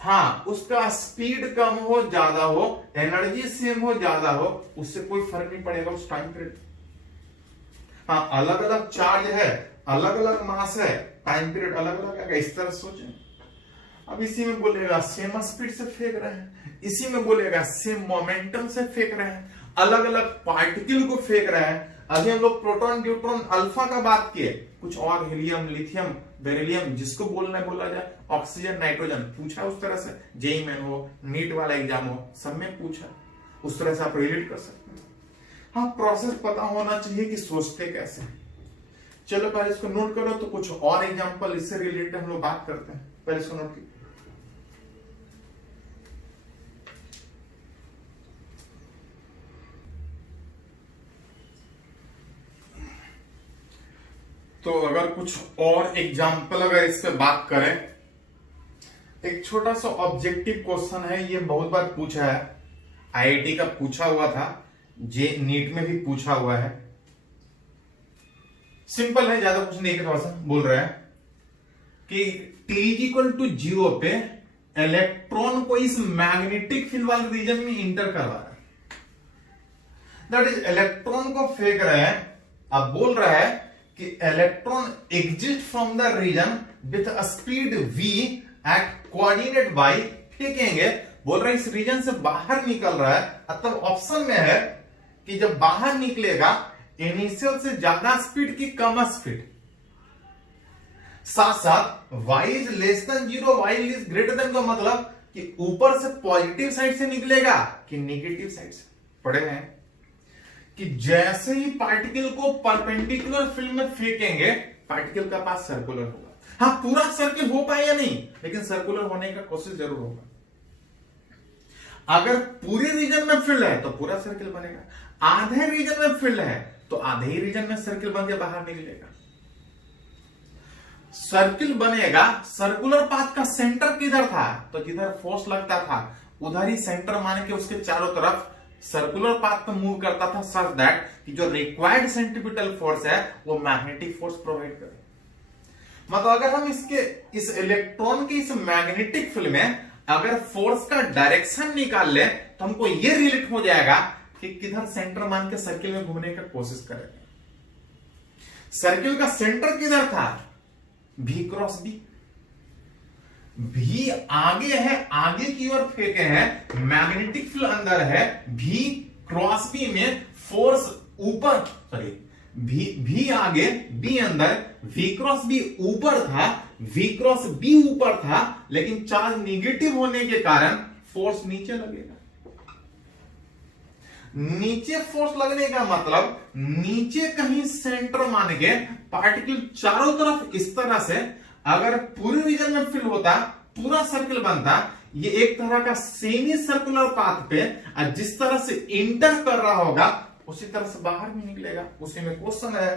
हाँ, उसका स्पीड कम हो ज्यादा हो, एनर्जी सेम हो ज्यादा हो, उससे कोई फर्क नहीं पड़ेगा उस टाइम पीरियड। हाँ, अलग अलग चार्ज है, अलग अलग मास है, टाइम पीरियड अलग अलग आएगा। इस तरह सोचें। अब इसी में बोलेगा सेम स्पीड से फेंक रहे हैं, इसी में बोलेगा सेम मोमेंटम से फेंक रहे हैं, अलग अलग पार्टिकल को फेंक रहे हैं। अभी हम लोग प्रोटॉन, न्यूट्रॉन, अल्फा का बात किए, कुछ और हीलियम, लिथियम, बेरिलियम, जिसको बोलना है बोला जाए, ऑक्सीजन, नाइट्रोजन, पूछा उस तरह से, जेईई मेन हो, नीट वाला एग्जाम हो, सब में पूछा, उस तरह से आप रिलेट कर सकते हैं। हाँ, प्रोसेस पता होना चाहिए कि सोचते कैसे। चलो पहले इसको नोट करो, तो कुछ और एग्जांपल इससे रिलेटेड हम लोग बात करते हैं। पहले इसको नोट कीजिए। तो अगर कुछ और एग्जाम्पल अगर इस पे बात करें, एक छोटा सा ऑब्जेक्टिव क्वेश्चन है, ये बहुत बार पूछा है, आईआईटी का पूछा हुआ था, जे नीट में भी पूछा हुआ है। सिंपल है, ज्यादा कुछ नहीं, थोड़ा सा बोल रहा है कि t इक्वल टू 0 पे इलेक्ट्रॉन को इस मैग्नेटिक फील्ड वाले रीजन में इंटर करवा रहा है, दैट इज इलेक्ट्रॉन को फेंक रहा है। अब बोल रहा है कि electron exit from the region with speed v at coordinate y, फेंकेंगे, बोल रहा है इस रीजन से बाहर निकल रहा है। मतलब ऑप्शन में है कि जब बाहर निकलेगा इनिशियल से ज्यादा स्पीड की कम स्पीड, साथ साथ y is less than 0, y is greater then, का मतलब कि ऊपर से पॉजिटिव साइड से निकलेगा कि नेगेटिव साइड से। पढ़े हैं कि जैसे ही पार्टिकल को परपेंडिकुलर फील्ड में फेंकेंगे, पार्टिकल का पास सर्कुलर होगा। हाँ, पूरा सर्किल हो पाए या नहीं, लेकिन सर्कुलर होने का कोशिश जरूर होगा। अगर पूरे रीजन में फील्ड है तो पूरा सर्किल बनेगा, आधे रीजन में फील्ड है तो आधे ही रीजन में सर्किल बन के बाहर निकलेगा। सर्किल बनेगा, सर्कुलर पाथ का सेंटर किधर था, तो जिधर फोर्स लगता था उधर ही सेंटर मान के उसके चारों तरफ सर्कुलर पाथ पे मूव करता था, सच दैट कि जो रिक्वायर्ड सेंट्रीपिटल फोर्स है वो मैग्नेटिक फोर्स प्रोवाइड करे। मतलब अगर हम इस इलेक्ट्रॉन के इस मैग्नेटिक फील्ड में अगर फोर्स का डायरेक्शन निकाल ले तो हमको ये रिलेट हो जाएगा कि किधर सेंटर मान के सर्किल में घूमने का कोशिश करेंगे। सर्किल का सेंटर किधर था, V क्रॉस B, V आगे है, आगे की ओर फेंके हैं, मैग्नेटिक फील्ड अंदर है, V क्रॉस B में फोर्स ऊपर, सॉरी V आगे B अंदर, V क्रॉस B ऊपर था, V क्रॉस B ऊपर था, लेकिन चार्ज निगेटिव होने के कारण फोर्स नीचे लगेगा। नीचे फोर्स लगने का मतलब नीचे कहीं सेंटर मान के पार्टिकल चारों तरफ इस तरह से, अगर पूरे रीजन में फील्ड होता पूरा सर्किल बनता, ये एक तरह का सेमी सर्कुलर पाथ पे जिस तरह से इंटर कर रहा होगा उसी तरह से बाहर भी निकलेगा। उसी में क्वेश्चन है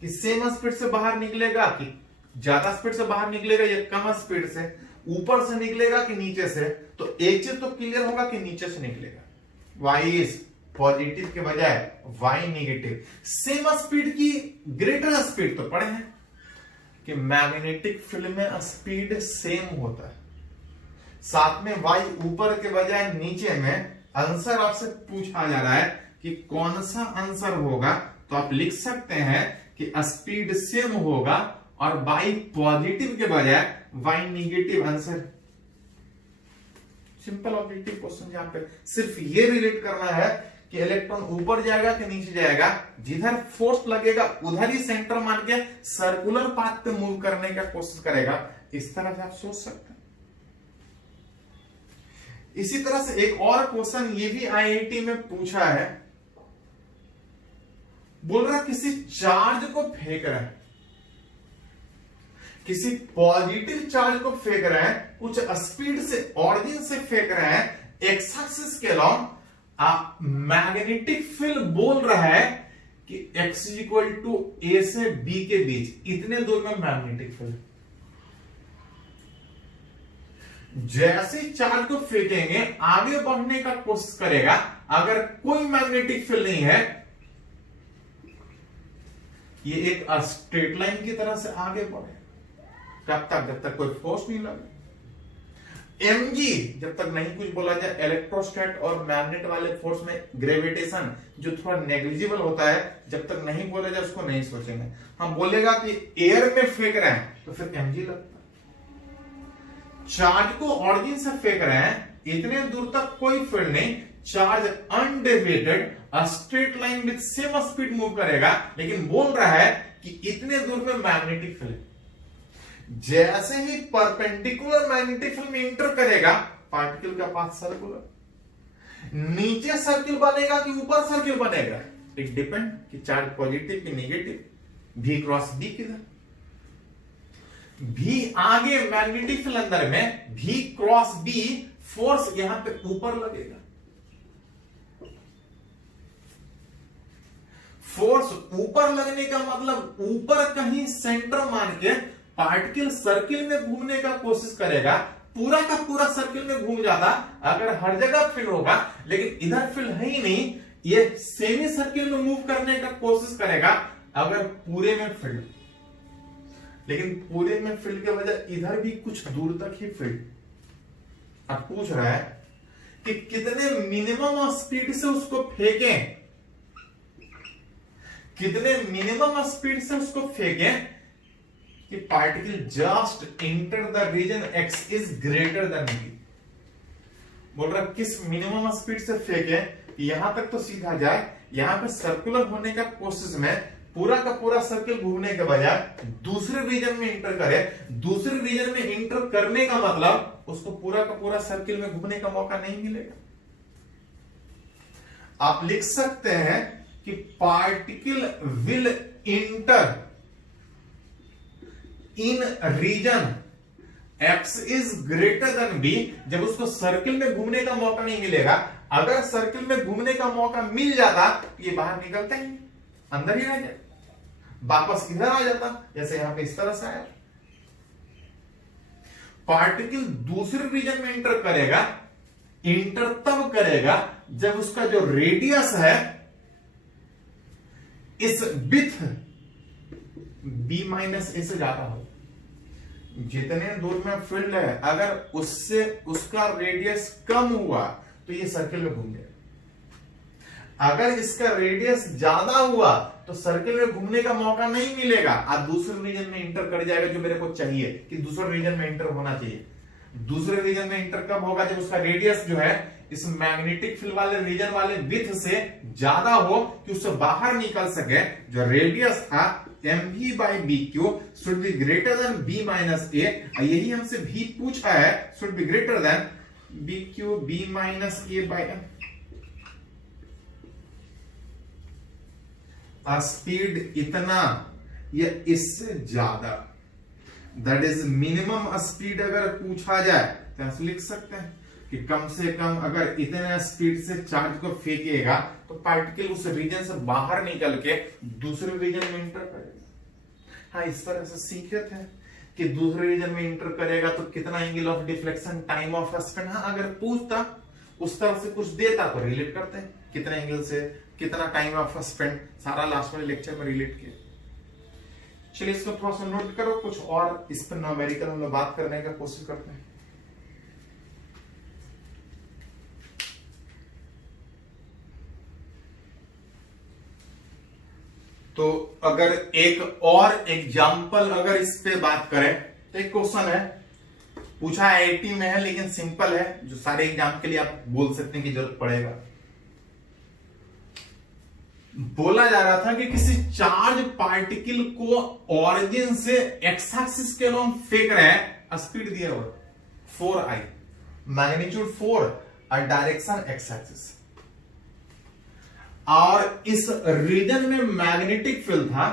कि सेम स्पीड से बाहर निकलेगा कि ज्यादा स्पीड से बाहर निकलेगा या कम स्पीड से, ऊपर से निकलेगा कि नीचे से। तो एक चीज तो क्लियर होगा कि नीचे से निकलेगा, y इज पॉजिटिव के बजाय y नेगेटिव। सेम स्पीड की ग्रेटर स्पीड तो पढ़े हैं कि मैग्नेटिक फील्ड में स्पीड सेम होता है, साथ में y ऊपर के बजाय नीचे में। आंसर आपसे पूछा जा रहा है कि कौन सा आंसर होगा, तो आप लिख सकते हैं कि स्पीड सेम होगा और y पॉजिटिव के बजाय y negative. Answer simple objective question, यहां पे सिर्फ ये रिलेट करना है कि इलेक्ट्रॉन ऊपर जाएगा कि नीचे जाएगा, जिधर फोर्स लगेगा उधर ही सेंटर मान के सर्कुलर पाथ पे मूव करने का कोशिश करेगा। इस तरह से आप सोच सकते हैं। इसी तरह से एक और क्वेश्चन ये भी आईआईटी में पूछा है, बोल रहा किसी चार्ज को फेंक रहा है, किसी पॉजिटिव चार्ज को फेंक रहे हैं, कुछ स्पीड से ऑरिजिन से फेंक रहे हैं, एक्स एक्सिस के अलॉन्ग। मैग्नेटिक फील्ड बोल रहा है कि x इक्वल टू ए से b के बीच इतने दूर में मैग्नेटिक फील्ड। जैसे चार्ज को फेंकेंगे आगे बढ़ने का कोशिश करेगा, अगर कोई मैग्नेटिक फील्ड नहीं है, ये एक स्ट्रेट लाइन की तरह से आगे बढ़े, कब तक, जब तक कोई फोर्स नहीं लगे। mg जब तक नहीं कुछ बोला जाए, इलेक्ट्रोस्टैट और मैग्नेट वाले फोर्स में ग्रेविटेशन जो थोड़ा नेग्लिजिबल होता है, जब तक नहीं बोला जाए उसको नहीं सोचेंगे। हम बोलेगा कि एयर में फेंक रहे हैं तो फिर mg लगता है। चार्ज को ऑरिजिन से फेंक रहे हैं, इतने दूर तक कोई फील्ड नहीं, charge undeviated straight line with same speed move करेगा, लेकिन बोल रहा है कि इतने दूर में मैग्नेटिक फील्ड। जैसे ही परपेंडिकुलर मैग्नेटिक फील्ड में इंटर करेगा, पार्टिकल का पाथ सर्कुलर, नीचे सर्किल बनेगा कि ऊपर सर्किल बनेगा, इट डिपेंड कि चार्ज पॉजिटिव कि नेगेटिव। V क्रॉस B किधर, V आगे मैग्नेटिक फील्ड अंदर में, V क्रॉस B फोर्स यहां पे ऊपर लगेगा। फोर्स ऊपर लगने का मतलब ऊपर कहीं सेंटर मान के पार्टिकल सर्किल में घूमने का कोशिश करेगा, पूरा का पूरा सर्किल में घूम जाता अगर हर जगह फील्ड होगा, लेकिन इधर फील्ड है ही नहीं, ये सेमी सर्किल में मूव करने का कोशिश करेगा अगर पूरे में फील्ड, लेकिन पूरे में फील्ड के वजह इधर भी कुछ दूर तक ही फील्ड। अब पूछ रहा है कि कितने मिनिमम स्पीड से उसको फेंकें, कितने मिनिमम स्पीड से उसको फेंकें कि particle just enter the region X is greater than B. बोल रहा किस मिनिमम स्पीड से फेंके कि यहां तक तो सीधा जाए, यहां पे सर्कुलर होने का कोशिश में पूरा का पूरा सर्किल घूमने के बजाय दूसरे रीजन में इंटर करे। दूसरे रीजन में इंटर करने का मतलब उसको पूरा का पूरा सर्किल में घूमने का मौका नहीं मिलेगा। आप लिख सकते हैं कि particle will enter in region x is greater than b, जब उसको सर्किल में घूमने का मौका नहीं मिलेगा। अगर सर्किल में घूमने का मौका मिल जाता तो ये बाहर निकलता ही अंदर ही रह जाए, वापस इधर आ जाता, जैसे यहां पे इस तरह से आया। पार्टिकल दूसरे रीजन में इंटर करेगा, इंटर तब करेगा जब उसका जो रेडियस है इस विड्थ b माइनस ए से ज्यादा हो। जितने दूर में फील्ड है अगर उससे उसका रेडियस कम हुआ तो ये सर्किल में घूम जाएगा। अगर इसका रेडियस ज्यादा हुआ तो सर्किल में घूमने का मौका नहीं मिलेगा, आप दूसरे रीजन में इंटर कर जाएगा, जो मेरे को चाहिए कि दूसरे रीजन में इंटर होना चाहिए। दूसरे रीजन में इंटर कब होगा? जब उसका रेडियस जो है इस मैग्नेटिक फील्ड वाले रीजन वाले विड्थ से ज्यादा हो कि उससे बाहर निकल सके। जो रेडियस था mv by bq should be greater than b minus a, यही हमसे भी पूछा है, should be greater than bq b minus a by m। Speed इतना या इससे ज्यादा, दैट इज मिनिमम स्पीड अगर पूछा जाए तो ऐसे लिख सकते हैं कि कम से कम अगर इतने स्पीड से चार्ज को फेंकेगा तो पार्टिकल उस रीजन से बाहर निकल के दूसरे रीजन में इंटर करेगा। हाँ, इस तरह से सीखे थे कि दूसरे रीजन में इंटर करेगा तो कितना angle of deflection, time off spin. हाँ, अगर पूछता उस तरह से कुछ देता तो रिलेट करते हैं कितने एंगल से कितना टाइम ऑफ स्पिन, सारा लास्ट वाले लेक्चर में रिलेट किया। चलिए इसको थोड़ा सा नोट करो, कुछ और इस पर न्यूमेरिकल हम लोग बात करने का कोशिश करते हैं। तो अगर एक और एग्जाम्पल अगर इस पे बात करें तो एक क्वेश्चन है पूछा है, 80 में है लेकिन सिंपल है, जो सारे एग्जाम के लिए आप बोल सकते हैं कि जरूरत पड़ेगा। बोला जा रहा था कि किसी चार्ज पार्टिकल को ऑरिजिन से एक्स एक्सिस के अलोंग फेंक रहे हैं, स्पीड दिया हुआ 4i, मैग्नीट्यूड 4 और डायरेक्शन एक्स एक्सिस, और इस रीजन में मैग्नेटिक फील्ड था।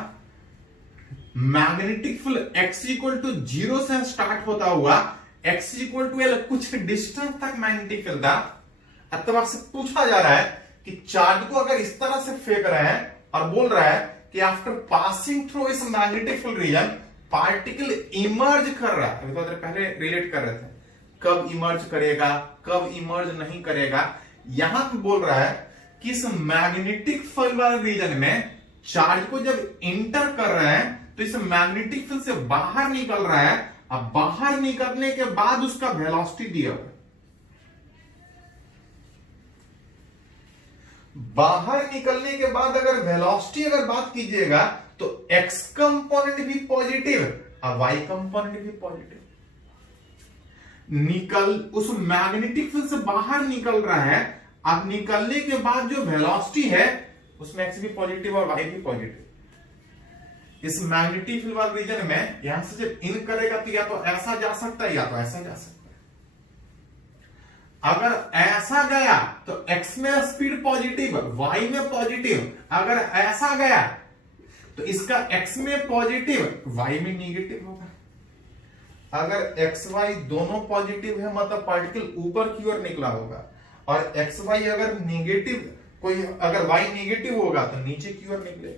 Magnetic field x equal to 0 से स्टार्ट होता हुआ x इक्वल टू l कुछ डिस्टेंस तक मैग्नेटिक फील्ड था। अब आपसे पूछा जा रहा है कि चार्ज को अगर इस तरह से फेंक रहे हैं और बोल रहा है कि आफ्टर पासिंग थ्रू इस magnetic field region particle emerge कर रहा है। अभी तो पहले रिलेट कर रहे थे कब इमर्ज करेगा कब इमर्ज नहीं करेगा। यहां पे बोल रहा है कि इस मैग्नेटिक फील्ड वाले रीजन में चार्ज को जब इंटर कर रहे हैं तो इस मैग्नेटिक फील्ड से बाहर निकल रहा है। अब बाहर निकलने के बाद उसका वेलोसिटी दिया हुआ है। बाहर निकलने के बाद अगर वेलोसिटी अगर बात कीजिएगा तो x कंपोनेंट भी पॉजिटिव और y कंपोनेंट भी पॉजिटिव। निकल उस मैग्नेटिक फील्ड से बाहर निकल रहा है, अब निकलने के बाद जो वेलोसिटी है उसमें x भी पॉजिटिव और y भी पॉजिटिव। इस मैग्नेटिक फील्ड वाले रीजन में यहां से जब इन करेगा तो या तो ऐसा जा सकता है या तो ऐसा जा सकता है। अगर ऐसा गया तो x में स्पीड पॉजिटिव y में पॉजिटिव, अगर ऐसा गया तो इसका x में पॉजिटिव y में निगेटिव होगा। अगर x y दोनों पॉजिटिव है मतलब पार्टिकल ऊपर की ओर निकला होगा, और x y अगर निगेटिव कोई अगर वाई नेगेटिव होगा तो नीचे की ओर निकले।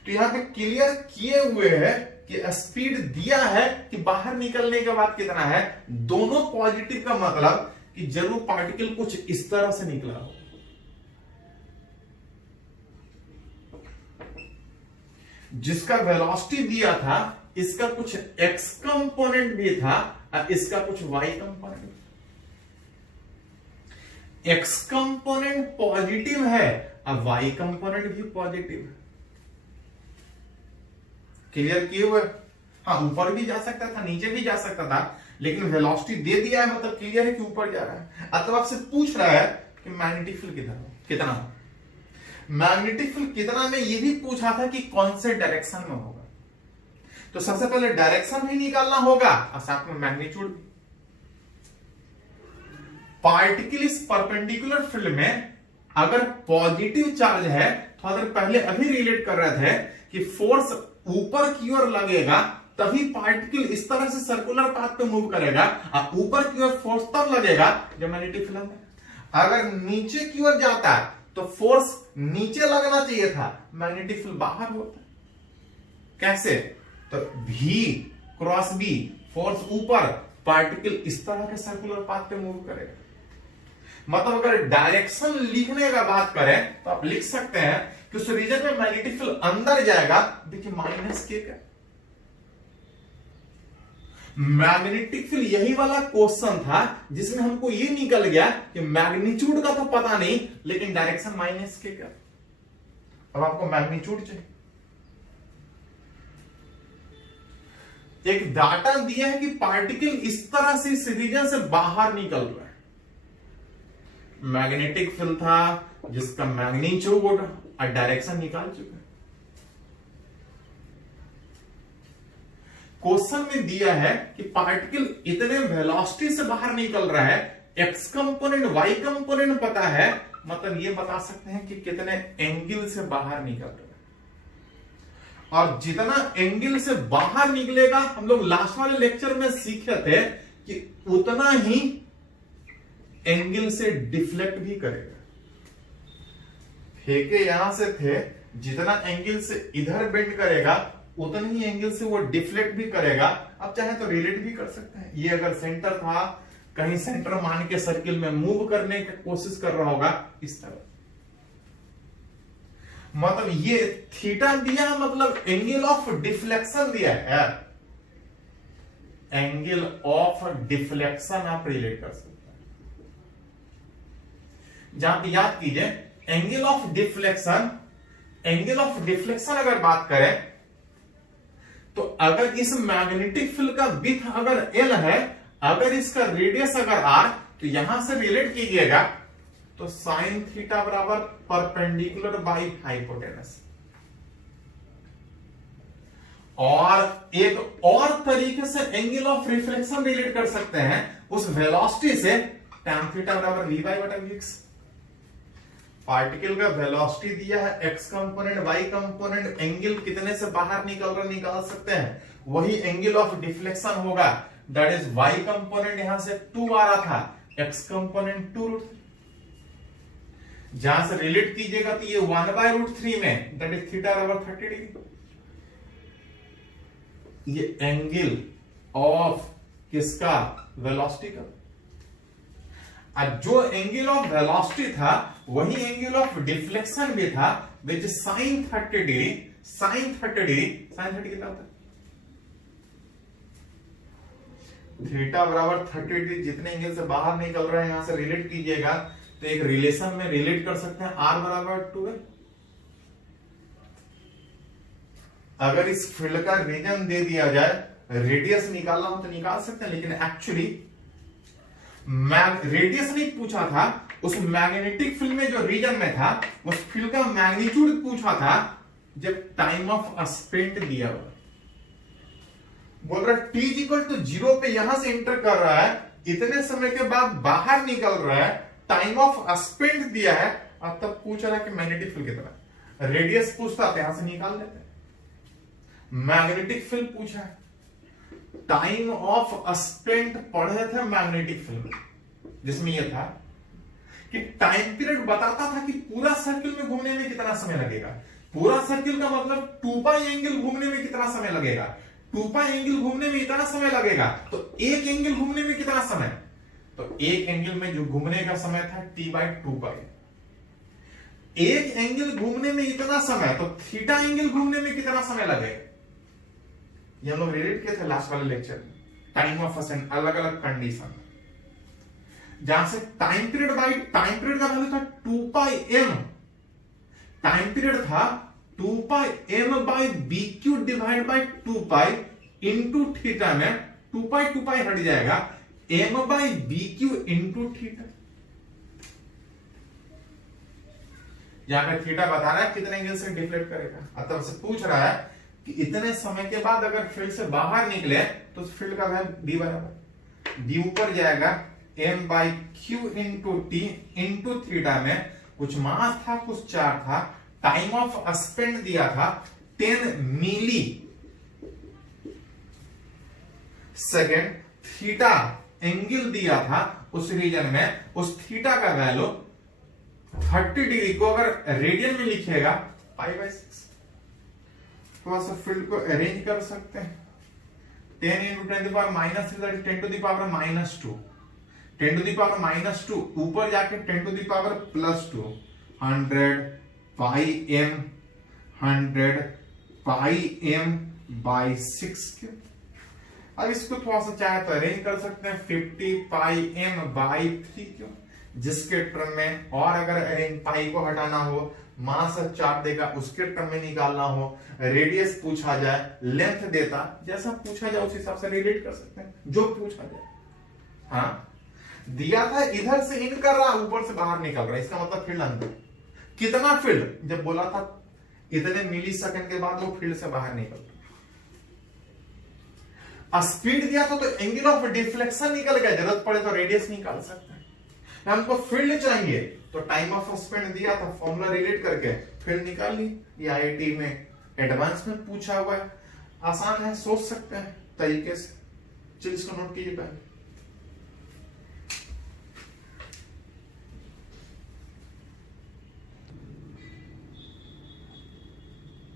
तो यहां पे क्लियर किए हुए है कि स्पीड दिया है कि बाहर निकलने के बाद कितना है, दोनों पॉजिटिव का मतलब कि जरूर पार्टिकल कुछ इस तरह से निकला हो। जिसका वेलोसिटी दिया था इसका कुछ एक्स कंपोनेंट भी था और इसका कुछ Y component. X component positive है और वाई कंपोनेंट भी पॉजिटिव है। क्लियर किए हुए? हाँ, ऊपर भी जा सकता था, नीचे भी जा सकता था, लेकिन वेलोसिटी दे दिया है मतलब क्लियर है कि ऊपर जा रहा है। अथवा आपसे पूछ रहा है कि मैग्नेटिक फील्ड कितना हो। मैग्नेटिक फील्ड कितना में ये भी पूछा था कि कौन से डायरेक्शन में होगा। तो सबसे पहले डायरेक्शन भी निकालना होगा और साथ में मैग्नीट्यूड भी। पार्टिकल इस परपेंडिकुलर फील्ड में अगर पॉजिटिव चार्ज है तो अगर पहले अभी रिलेट कर रहे थे कि फोर्स ऊपर की ओर लगेगा तभी पार्टिकल इस तरह से सर्कुलर पाथ पे मूव करेगा, और ऊपर की ओर फोर्स तब लगेगा जब मैग्नेटिक फील्ड में। अगर नीचे की ओर जाता है तो फोर्स नीचे लगना चाहिए था, मैग्नेटिक फील्ड बाहर होता। कैसे? तो V क्रॉस B, फोर्स ऊपर, पार्टिकल इस तरह के सर्कुलर पाथ पे मूव करेगा। मतलब अगर डायरेक्शन लिखने का बात करें तो आप लिख सकते हैं कि उस रीजन में मैग्नेटिक फील्ड अंदर जाएगा। देखिए माइनस के का मैग्नेटिक फील्ड, यही वाला क्वेश्चन था जिसमें हमको ये निकल गया कि मैग्नीट्यूड का तो पता नहीं लेकिन डायरेक्शन माइनस के का। अब आपको मैग्नीट्यूड चाहिए। एक डाटा दिया है कि पार्टिकल इस तरह से इस रीजन से बाहर निकल रहा है। मैग्नेटिक फील्ड था जिसका मैग्नीट्यूड और डायरेक्शन निकाल चुके हैं। क्वेश्चन में दिया है कि पार्टिकल इतने वेलोसिटी से बाहर निकल रहा है, एक्स कंपोनेंट वाई कंपोनेंट पता है, मतलब ये बता सकते हैं कि कितने एंगल से बाहर निकल रहा है। और जितना एंगल से बाहर निकलेगा, हम लोग लास्ट वाले लेक्चर में सीखे थे कि उतना ही एंगल से डिफ्लेक्ट भी करेगा। फेंके यहां से थे, जितना एंगल से इधर बेंड करेगा उतना ही एंगल से वो डिफ्लेक्ट भी करेगा। अब चाहे तो रिलेट भी कर सकते हैं। ये अगर सेंटर था, कहीं सेंटर मान के सर्किल में मूव करने की कोशिश कर रहा होगा इस तरह, मतलब ये थीटा दिया मतलब एंगल ऑफ डिफ्लेक्शन दिया है। एंगल ऑफ डिफ्लेक्शन आप रिलेट कर सकते हैं। जहां पे याद कीजिए angle of deflection, angle of deflection अगर बात करें तो अगर इस मैग्नेटिक फील्ड का विड्थ अगर L है, अगर इसका रेडियस अगर R, तो यहां से रिलेट कीजिएगा तो साइन थीटा बराबर परपेंडिकुलर बाई हाइपोटेनस। और एक और तरीके से एंगल ऑफ रिफ्लेक्शन रिलेट कर सकते हैं उस वेलोसिटी से, tan थीटा बराबर V बाई बटा Vx। पार्टिकल का वेलोसिटी दिया है, X component Y component, angle कितने से बाहर निकल रहा निकाल सकते हैं, वही एंगल ऑफ डिफ्लेक्शन होगा। दैट इज वाई कंपोनेंट यहां से 2 आ रहा था, एक्स कंपोनेंट 2√3। जहां से रिलेट कीजिएगा तो ये 1/√3 में, दैट इज थीटा बराबर 30 डिग्री। ये एंगल ऑफ किसका? वेलोसिटी का। जो एंगल ऑफ वेलोसिटी था वही एंगल ऑफ डिफ्लेक्शन भी था, which sine 30 degree. Sine 30 degree, sine 30 कितना होता है? थीटा बराबर 30 डिग्री। जितने एंगल से बाहर निकल रहे हैं यहां से रिलेट कीजिएगा तो एक रिलेशन में रिलेट कर सकते हैं, R बराबर 2 है। अगर इस फील्ड का रीजन दे दिया जाए, रेडियस निकालना हो तो निकाल सकते हैं, लेकिन एक्चुअली रेडियस नहीं पूछा था, उस मैग्नेटिक फील्ड में जो रीजन में था उस फील्ड का मैग्नीट्यूड पूछा था जब टाइम ऑफ स्पेंट दिया हुआ। बोल रहा है t=0 पे यहां से एंटर कर रहा है, इतने समय के बाद बाहर निकल रहा है, टाइम ऑफ स्पेंट दिया है, और तब पूछ रहा है कि मैग्नेटिक फील्ड कितना। रेडियस पूछता तो यहां से निकाल लेते। मैग्नेटिक फील्ड पूछा है, टाइम ऑफ स्पेंट पढ़े थे मैग्नेटिक फील्ड जिसमें यह था कि टाइम पीरियड बताता था कि पूरा सर्किल में घूमने में कितना समय लगेगा। पूरा सर्किल का मतलब 2 पाई एंगल घूमने में कितना समय लगेगा, 2 पाई एंगल घूमने में इतना समय लगेगा। तो एक एंगल घूमने में कितना समय, तो एक एंगल में जो घूमने का समय था t/2 पाई। एक एंगल घूमने में इतना समय, तो थीटा एंगल घूमने में कितना समय लगेगा। ये हम लोग रिलेट किए थे लास्ट वाले लेक्चर में, टाइम ऑफ असेंट, अलग अलग कंडीशन, जहां से टाइम पीरियड का वैल्यू था 2 पाई m, टाइम पीरियड था 2 pi m by B Q divide by 2 pi into theta में 2 पाई हट जाएगा, m by B Q into theta. यहां पर थीटा बता रहा है कितने एंगल से डिफ्लेक्ट करेगा, अतः से पूछ रहा है कि इतने समय के बाद अगर फील्ड से बाहर निकले तो फील्ड का वैल्यू d बराबर, d ऊपर जाएगा m by Q into T into theta में कुछ मास था कुछ चार्ज था, टाइम ऑफ स्पेंड दिया था 10 मिली सेकेंड, थीटा एंगल दिया था उस रीजन में, उस थीटा का वैल्यू 30 डिग्री को अगर रेडियन में लिखेगा π/6। थोड़ा सा फील्ड को अरेंज कर सकते हैं, 10 into 10 to the power minus 3 that is 10 to the power minus 2, 10 to the power minus 2 ऊपर जाके 10 to the power plus 2, 100 pi m, 100 pi m by 6 क्यों। अब इसको थोड़ा सा चाहे तो अरेंज कर सकते हैं 50 pi m by 3 क्यों, जिसके टर्म में, और अगर अरेंज पाई को हटाना हो, मास चार्ज देगा उसके टर्म में निकालना हो, रेडियस पूछा जाए, लेंथ देता, जैसा पूछा जाए उस हिसाब से रिलेट कर सकते हैं, जो पूछा जाए। हाँ दिया था इधर से इन कर रहा, ऊपर से बाहर निकल रहा, इसका मतलब फील्ड अंदर। कितना फील्ड, जब बोला था इतने मिली सेकंड के बाद वो फील्ड से बाहर निकल रहा। स्पीड दिया था तो एंगल ऑफ डिफ्लेक्शन निकल गया, जरूरत पड़े तो रेडियस निकाल सकते हैं। हमको फील्ड चाहिए तो टाइम ऑफ स्पेंड दिया था, फॉर्मूला रिलेट करके फील्ड निकाल ली। ये आईआईटी में एडवांस में पूछा हुआ है, आसान है, सोच सकते हैं तरीके से। चलिए इसको नोट कीजिए पहले।